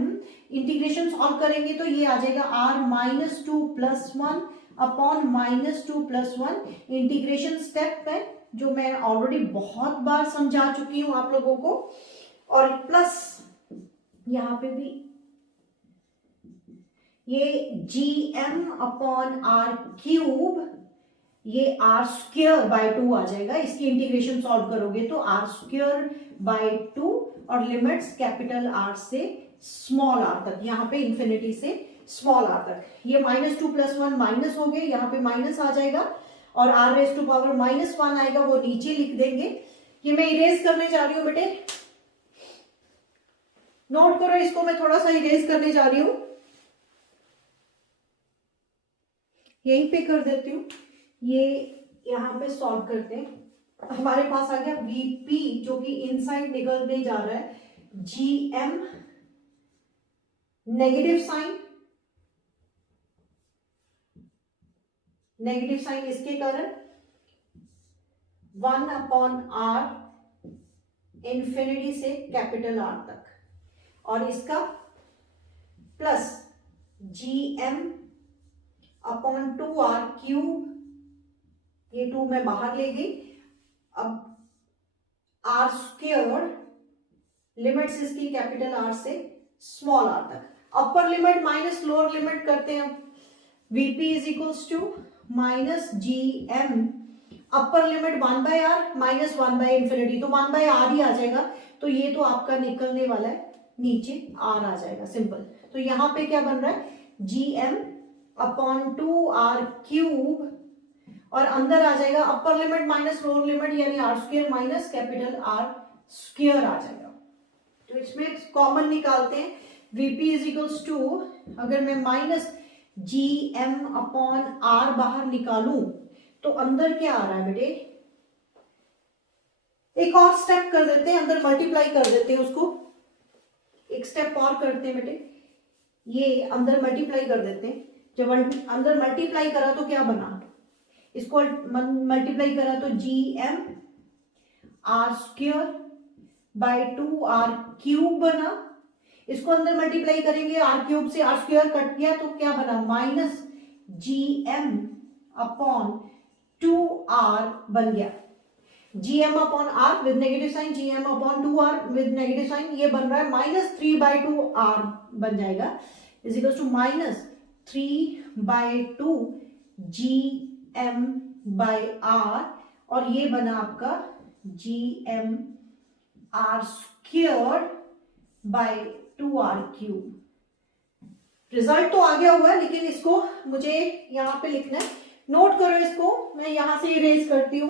integration solve करेंगे तो ये आ जाएगा R minus 2 plus 1 upon minus 2 plus 1। Integration step है जो मैं ऑलरेडी बहुत बार समझा चुकी हूं आप लोगों को, और प्लस यहां पे भी ये GM अपॉन R क्यूब, ये R स्क्वायर बाय 2 आ जाएगा, इसकी इंटीग्रेशन सॉल्व करोगे तो R स्क्वायर बाय 2, और लिमिट्स कैपिटल R से स्मॉल r तक, यहाँ पे इंफिनिटी से स्मॉल r तक। ये माइनस 2 प्लस 1 माइनस हो गए, यहाँ पे माइनस आ जाएगा, और r raise to power minus 1 आएगा, वो नीचे लिख देंगे। ये मैं इरेज करने जा रही हूँ बेटे, नोट करो इसको, मैं थोड़ा सा इरेज करने जा रही हूँ, यहीं पे कर देती हूँ, ये यहाँ पे सॉल्व करते हैं। हमारे पास आ गया VP जो कि इनसाइड निकलने जा रहा है, GM नेगेटिव साइन इसके कारण 1 अपॉन R इंफिनिटी से कैपिटल R तक, और इसका plus GM upon 2R cube, ये 2 मैं बाहर ले गई, अब R स्क्वायर लिमिट्स इसकी कैपिटल R से स्मॉल आर तक। Upper limit minus lower limit करते हैं। VP is equals to minus G M, upper limit 1/r minus 1/इंफिनिटी, तो 1/r ही आ जाएगा। तो ये तो आपका निकलने वाला है, नीचे r आ जाएगा, सिंपल। तो यहाँ पे क्या बन रहा है, जी एम अपॉन 2r क्यूब, और अंदर आ जाएगा upper limit minus lower limit यानी R square minus capital R square आ जाएगा। तो इसमें कॉमन निकालते हैं। वीपी इज इक्वल्स टू, अगर मैं minus G M upon R बाहर निकालूं तो अंदर क्या आ रहा है बेटे, एक और स्टेप कर देते हैं, अंदर मल्टीप्लाई कर देते हैं उसको, एक स्टेप और करते हैं बेटे, ये अंदर मल्टीप्लाई कर देते हैं। जब अंदर मल्टीप्लाई करा तो क्या बना, इसको मल्टीप्लाई करा तो G M R square by 2r cube बना। इसको अंदर मल्टीप्लाई करेंगे, आर क्यूब से आर स्क्वायर कट गया तो क्या बना, minus G M upon 2r बन गया। G M upon R with negative sign, G M upon 2r with negative sign, ये बन रहा है माइनस 3/2r बन जाएगा, is equal to minus 3/2 G M by R, और ये बना आपका G M R square by 2r cube. Result तो आ गया हुआ है, लेकिन इसको मुझे यहां पे लिखना है, नोट करो इसको, मैं यहां से इरेज करती हूं।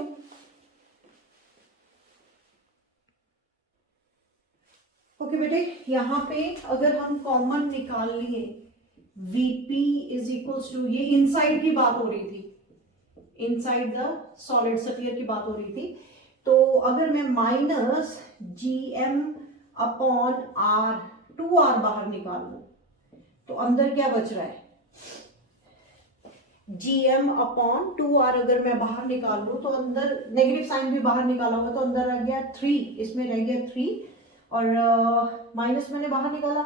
ओके बेटे, यहां पे अगर हम कॉमन निकाल लिए, वीपी इज इक्वल्स टू, ये इनसाइड की बात हो रही थी, इनसाइड द सॉलिड स्फीयर की बात हो रही थी, तो अगर मैं minus G M upon R 2r बाहर निकाल लूं तो अंदर क्या बच रहा है, gm अपॉन 2r अगर मैं बाहर निकाल लूं तो अंदर नेगेटिव साइन भी बाहर निकाला होगा, तो अंदर रह गया 3, इसमें रह गया 3, और माइनस मैंने बाहर निकाला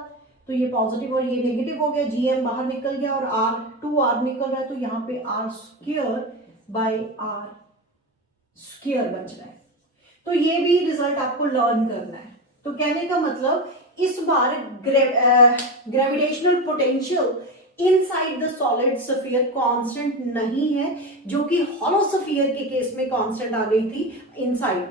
तो ये पॉजिटिव और ये नेगेटिव हो गया, gm बाहर निकल गया और r निकल रहा है, तो यहाँ पे r square by r square बच रहा है। तो ये भी रिजल्ट आपको लर्न करना है। तो कहने का मतलब इस बार gravitational potential inside the solid sphere constant नहीं है, जो कि हॉलो स्फीयर के केस में कांस्टेंट आ गई थी इनसाइड,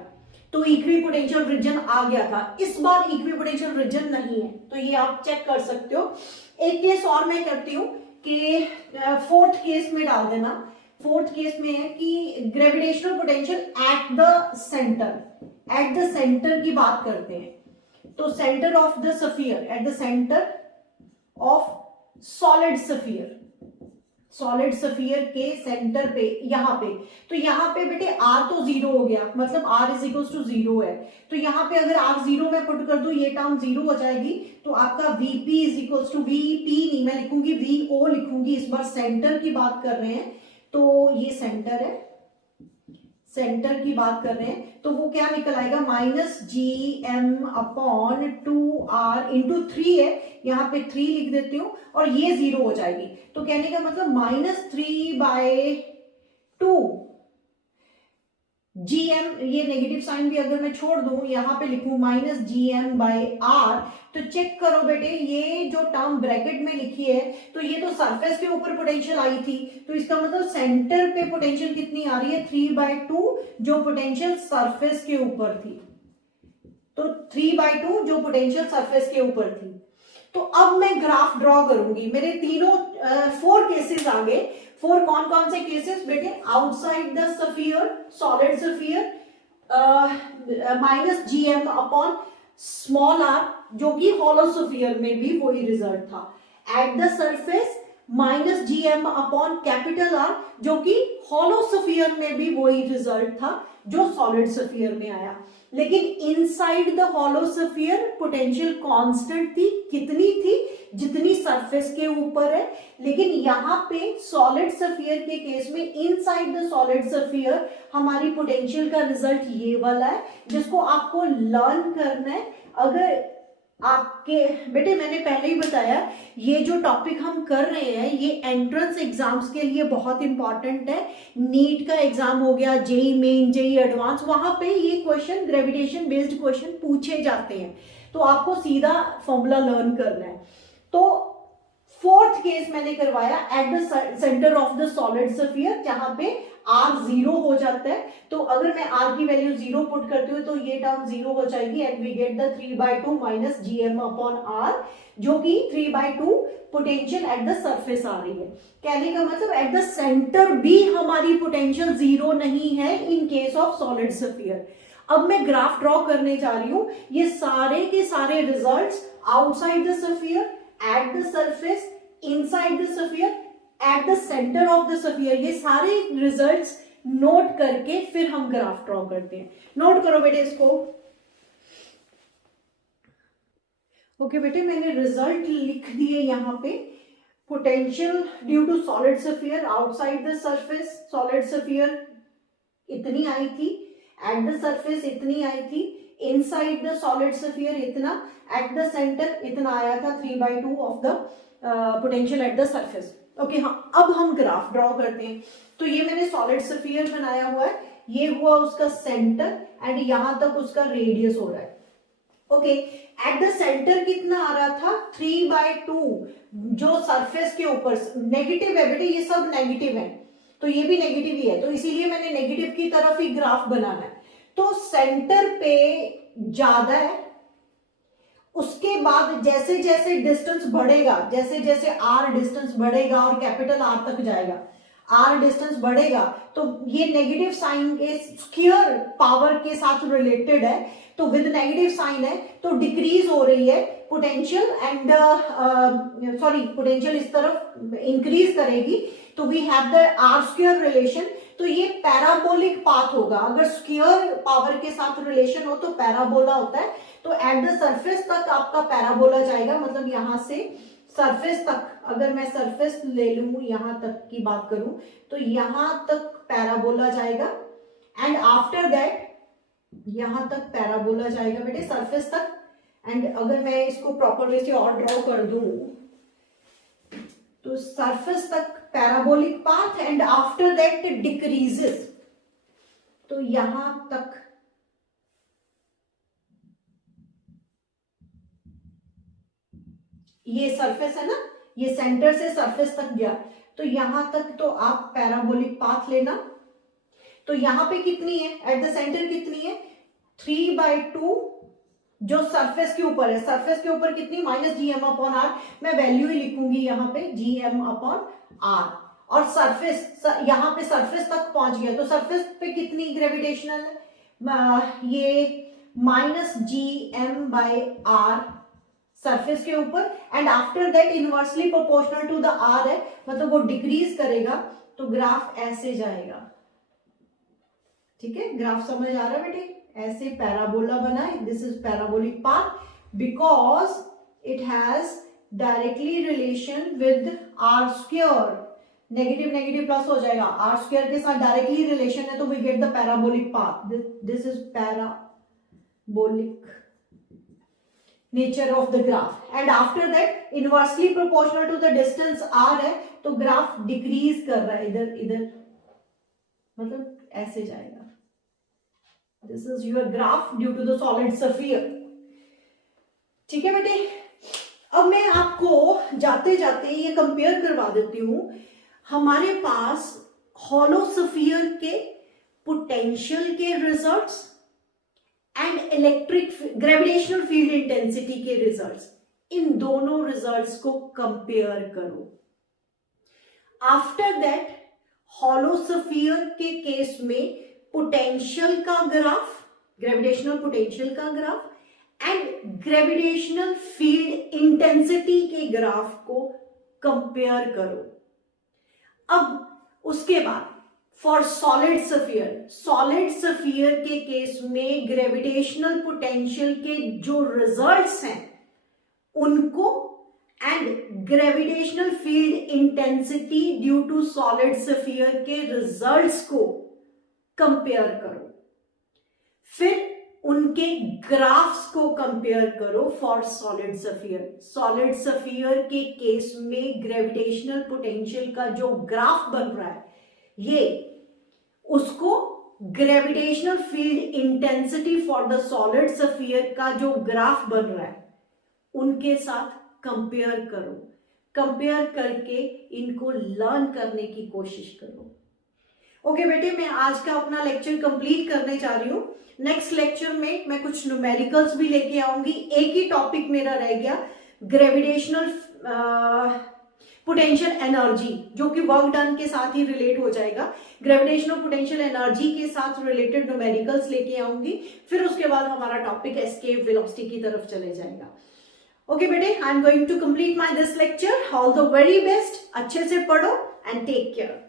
तो इक्विपोटेंशियल रीजन आ गया था। इस बार इक्विपोटेंशियल रीजन नहीं है, तो ये आप चेक कर सकते हो। एक केस और मैं करती हूँ कि फोर्थ केस में डाल देना। फोर्थ केस में है कि gravitational potential at the centre की बात करते हैं, तो centre of the sphere, eight the centre of solid sphere के सेंटर पे, यहां पे, तो यहां पे बेटे r तो 0 हो गया, मतलब r इज इक्वल टू 0 है, तो यहां पे अगर r 0 में पुट कर दूं ये टर्म 0 हो जाएगी, तो आपका vp is equal to, vp नहीं मैं लिखूंगी vo लिखूंगी, इस बार सेंटर की बात कर रहे हैं, तो ये सेंटर है, सेंटर की बात कर रहे हैं, तो वो क्या निकल आएगा, minus G M upon 2r into 3 है, यहाँ पे 3 लिख देती हूँ और ये 0 हो जाएगी, तो कहने का मतलब माइनस 3/2 जी एम, ये नेगेटिव साइन भी अगर मैं छोड़ दूं, यहां पे लिखूं minus G M by R, तो चेक करो बेटे, ये जो टर्म ब्रैकेट में लिखी है, तो ये तो सरफेस के ऊपर पोटेंशियल आई थी, तो इसका मतलब सेंटर पे पोटेंशियल कितनी आ रही है, 3/2, जो पोटेंशियल सरफेस के ऊपर थी, तो 3/2 जो पोटेंशियल सरफेस के ऊपर थी। तो अब मैं ग्राफ ड्रॉ करूंगी, मेरे तीनों 4 केसेस आ गए। 4 कौन कौन से केसेस बेटे, outside the sphere, solid sphere, minus G M upon small R, जो कि हॉलो स्फीयर में भी वही रिजल्ट था, at the surface minus G M upon capital R, जो कि हॉलो स्फीयर में भी वही रिजल्ट था जो सॉलिड स्फीयर में आया, लेकिन inside the hollow sphere potential constant थी, कितनी थी, जितनी सरफेस के ऊपर है, लेकिन यहाँ पे सॉलिड स्फीयर के केस में इनसाइड द सॉलिड स्फीयर हमारी पोटेंशियल का रिजल्ट ये वाला है, जिसको आपको लर्न करना है। अगर आपके बेटे, मैंने पहले ही बताया, ये जो टॉपिक हम कर रहे हैं ये एंट्रेंस एग्जाम्स के लिए बहुत इंपॉर्टेंट है। नीट का एग्जाम हो गया, जेई मेन, जेई एडवांस, वहां पे ये क्वेश्चन, ग्रेविटेशन बेस्ड क्वेश्चन पूछे जाते हैं, तो आपको सीधा फॉर्मूला लर्न करना है। तो फोर्थ केस मैंने करवाया eight the centre of the solid sphere, जहां पे r 0 हो जाता है। तो अगर मैं r की वैल्यू 0 पुट करती हूँ तो ये टर्म 0 हो जाएगी and we get the 3/2 minus gm upon r, जो कि 3/2 पोटेंशियल एट द सरफेस आ रही है। कहने का मतलब एट द सेंटर भी हमारी पोटेंशियल 0 नहीं है इन केस ऑफ सॉलिड स्फीयर। अब मैं ग्राफ ड्रॉ करने जा रही हूं, ये सारे के सारे results outside the sphere, at the surface, inside the sphere, eight the centre of the sphere, ये सारे रिजल्ट्स नोट करके फिर हम ग्राफ ड्रॉ करते हैं। नोट करो बेटे इसको। ओके बेटे, मैंने रिजल्ट लिख दिए यहां पे। Potential due to solid sphere outside the surface, solid sphere इतनी आई थी, एट द सरफेस इतनी आई थी, इनसाइड द सॉलिड स्फीयर इतना, एट द सेंटर इतना आया था 3/2 of the potential at the surface. Okay हाँ, अब हम ग्राफ ड्रॉ करते हैं। तो ये मैंने सॉलिड स्फीयर बनाया हुआ है, ये हुआ उसका सेंटर एंड यहां तक उसका रेडियस हो रहा है। ओके, एट द सेंटर कितना आ रहा था 3/2, जो सरफेस के ऊपर नेगेटिव है बेटे, ये सब नेगेटिव है तो ये भी नेगेटिव ही है, तो इसीलिए मैंने नेगेटिव की तरफ ही ग्राफ बनाना है। तो सेंटर पे ज्यादा है, उसके बाद जैसे जैसे डिस्टेंस बढ़ेगा, जैसे जैसे r डिस्टेंस बढ़ेगा और कैपिटल R तक जाएगा, r डिस्टेंस बढ़ेगा तो ये नेगेटिव साइन के स्क्वायर पावर के साथ रिलेटेड है, तो विद नेगेटिव साइन है तो डिक्रीज हो रही है पोटेंशियल एंड पोटेंशियल इस तरफ इंक्रीज करेगी, तो we have the r square relation. तो ये पैराबोलिक पाथ होगा, अगर स्क्वायर पावर के साथ रिलेशन हो तो पैराबोला होता है। तो एट द सरफेस तक आपका पैराबोला जाएगा, मतलब यहां से सरफेस तक, अगर मैं सरफेस ले लूं यहां तक की बात करूं तो यहां तक पैराबोला जाएगा एंड आफ्टर दैट यहां तक पैराबोला जाएगा बेटे सरफेस तक। एंड अगर मैं इसको प्रॉपर वे से और ड्रॉ कर दूं तो सरफेस तक parabolic path and after that decreases, तो यहां तक ये सरफेस है ना, ये सेंटर से सरफेस तक गया, तो यहां तक तो आप पैराबोलिक पाथ लेना। तो यहां पे कितनी है एट द सेंटर, कितनी है 3/2, जो सरफेस के ऊपर है, सरफेस के ऊपर कितनी माइनस gm अपॉन r, मैं वैल्यू ही लिखूंगी यहाँ पे gm अपॉन r, और सरफेस यहाँ पे सरफेस तक पहुंच गया तो सरफेस पे कितनी ग्रेविटेशनल है, ये माइनस gm/r सरफेस के ऊपर, and after that inversely proportional to the r है, मतलब वो डिक्रीज करेगा, तो ग्राफ ऐसे जाएगा। ठीक है, ग्राफ समझ आ रहा है बेटे, ऐसे पैराबोला बना, this is parabolic path because it has directly relation with r square, negative negative plus हो जाएगा, r स्क्वायर के साथ डायरेक्टली रिलेशन है, तो we get the parabolic path, this is parabolic nature of the graph. And after that inversely proportional to the distance r है, तो graph decrease कर रहा है, इधर इधर, मतलब ऐसे जाएगा। This is your graph due to the solid sphere. ठीक है बेटे, अब मैं आपको जाते जाते ये कंपेयर करवा देती हूं, हमारे पास हॉलो स्फीयर के पोटेंशियल के results and electric gravitational field intensity के रिजल्ट्स, इन दोनों रिजल्ट्स को कंपेयर करो। आफ्टर दैट हॉलो स्फीयर के केस में पोटेंशियल का ग्राफ, ग्रेविटेशनल पोटेंशियल का graph and gravitational field intensity के ग्राफ को कंपेयर करो। अब उसके बाद for solid sphere, solid sphere के केस में ग्रेविटेशनल पोटेंशियल के जो रिजल्ट्स हैं उनको and gravitational field intensity due to solid sphere के रिजल्ट्स को कंपेयर करो, फिर उनके ग्राफ्स को कंपेयर करो for solid sphere. Solid sphere के केस में ग्रेविटेशनल पोटेंशियल का जो ग्राफ बन रहा है ये, उसको gravitational field intensity for the solid sphere का जो ग्राफ बन रहा है उनके साथ कंपेयर करो, कंपेयर करके इनको लर्न करने की कोशिश करो। ओके बेटे, मैं आज का अपना लेक्चर कंप्लीट करने जा रही हूं। नेक्स्ट लेक्चर में मैं कुछ न्यूमेरिकल्स भी लेके आऊंगी। एक ही टॉपिक मेरा रह गया, ग्रेविटेशनल पोटेंशियल एनर्जी, जो कि वर्क डन के साथ ही रिलेट हो जाएगा। ग्रेविटेशनल पोटेंशियल एनर्जी के साथ रिलेटेड न्यूमेरिकल्स लेके आऊंगी। फिर उसके बाद हमारा टॉपिक एस्केप वेलोसिटी की तरफ चले जाएगा। ओके बेटे, I am going to complete my this lecture. All the very best. अच्छे से पढ़ो एंड टेक केयर।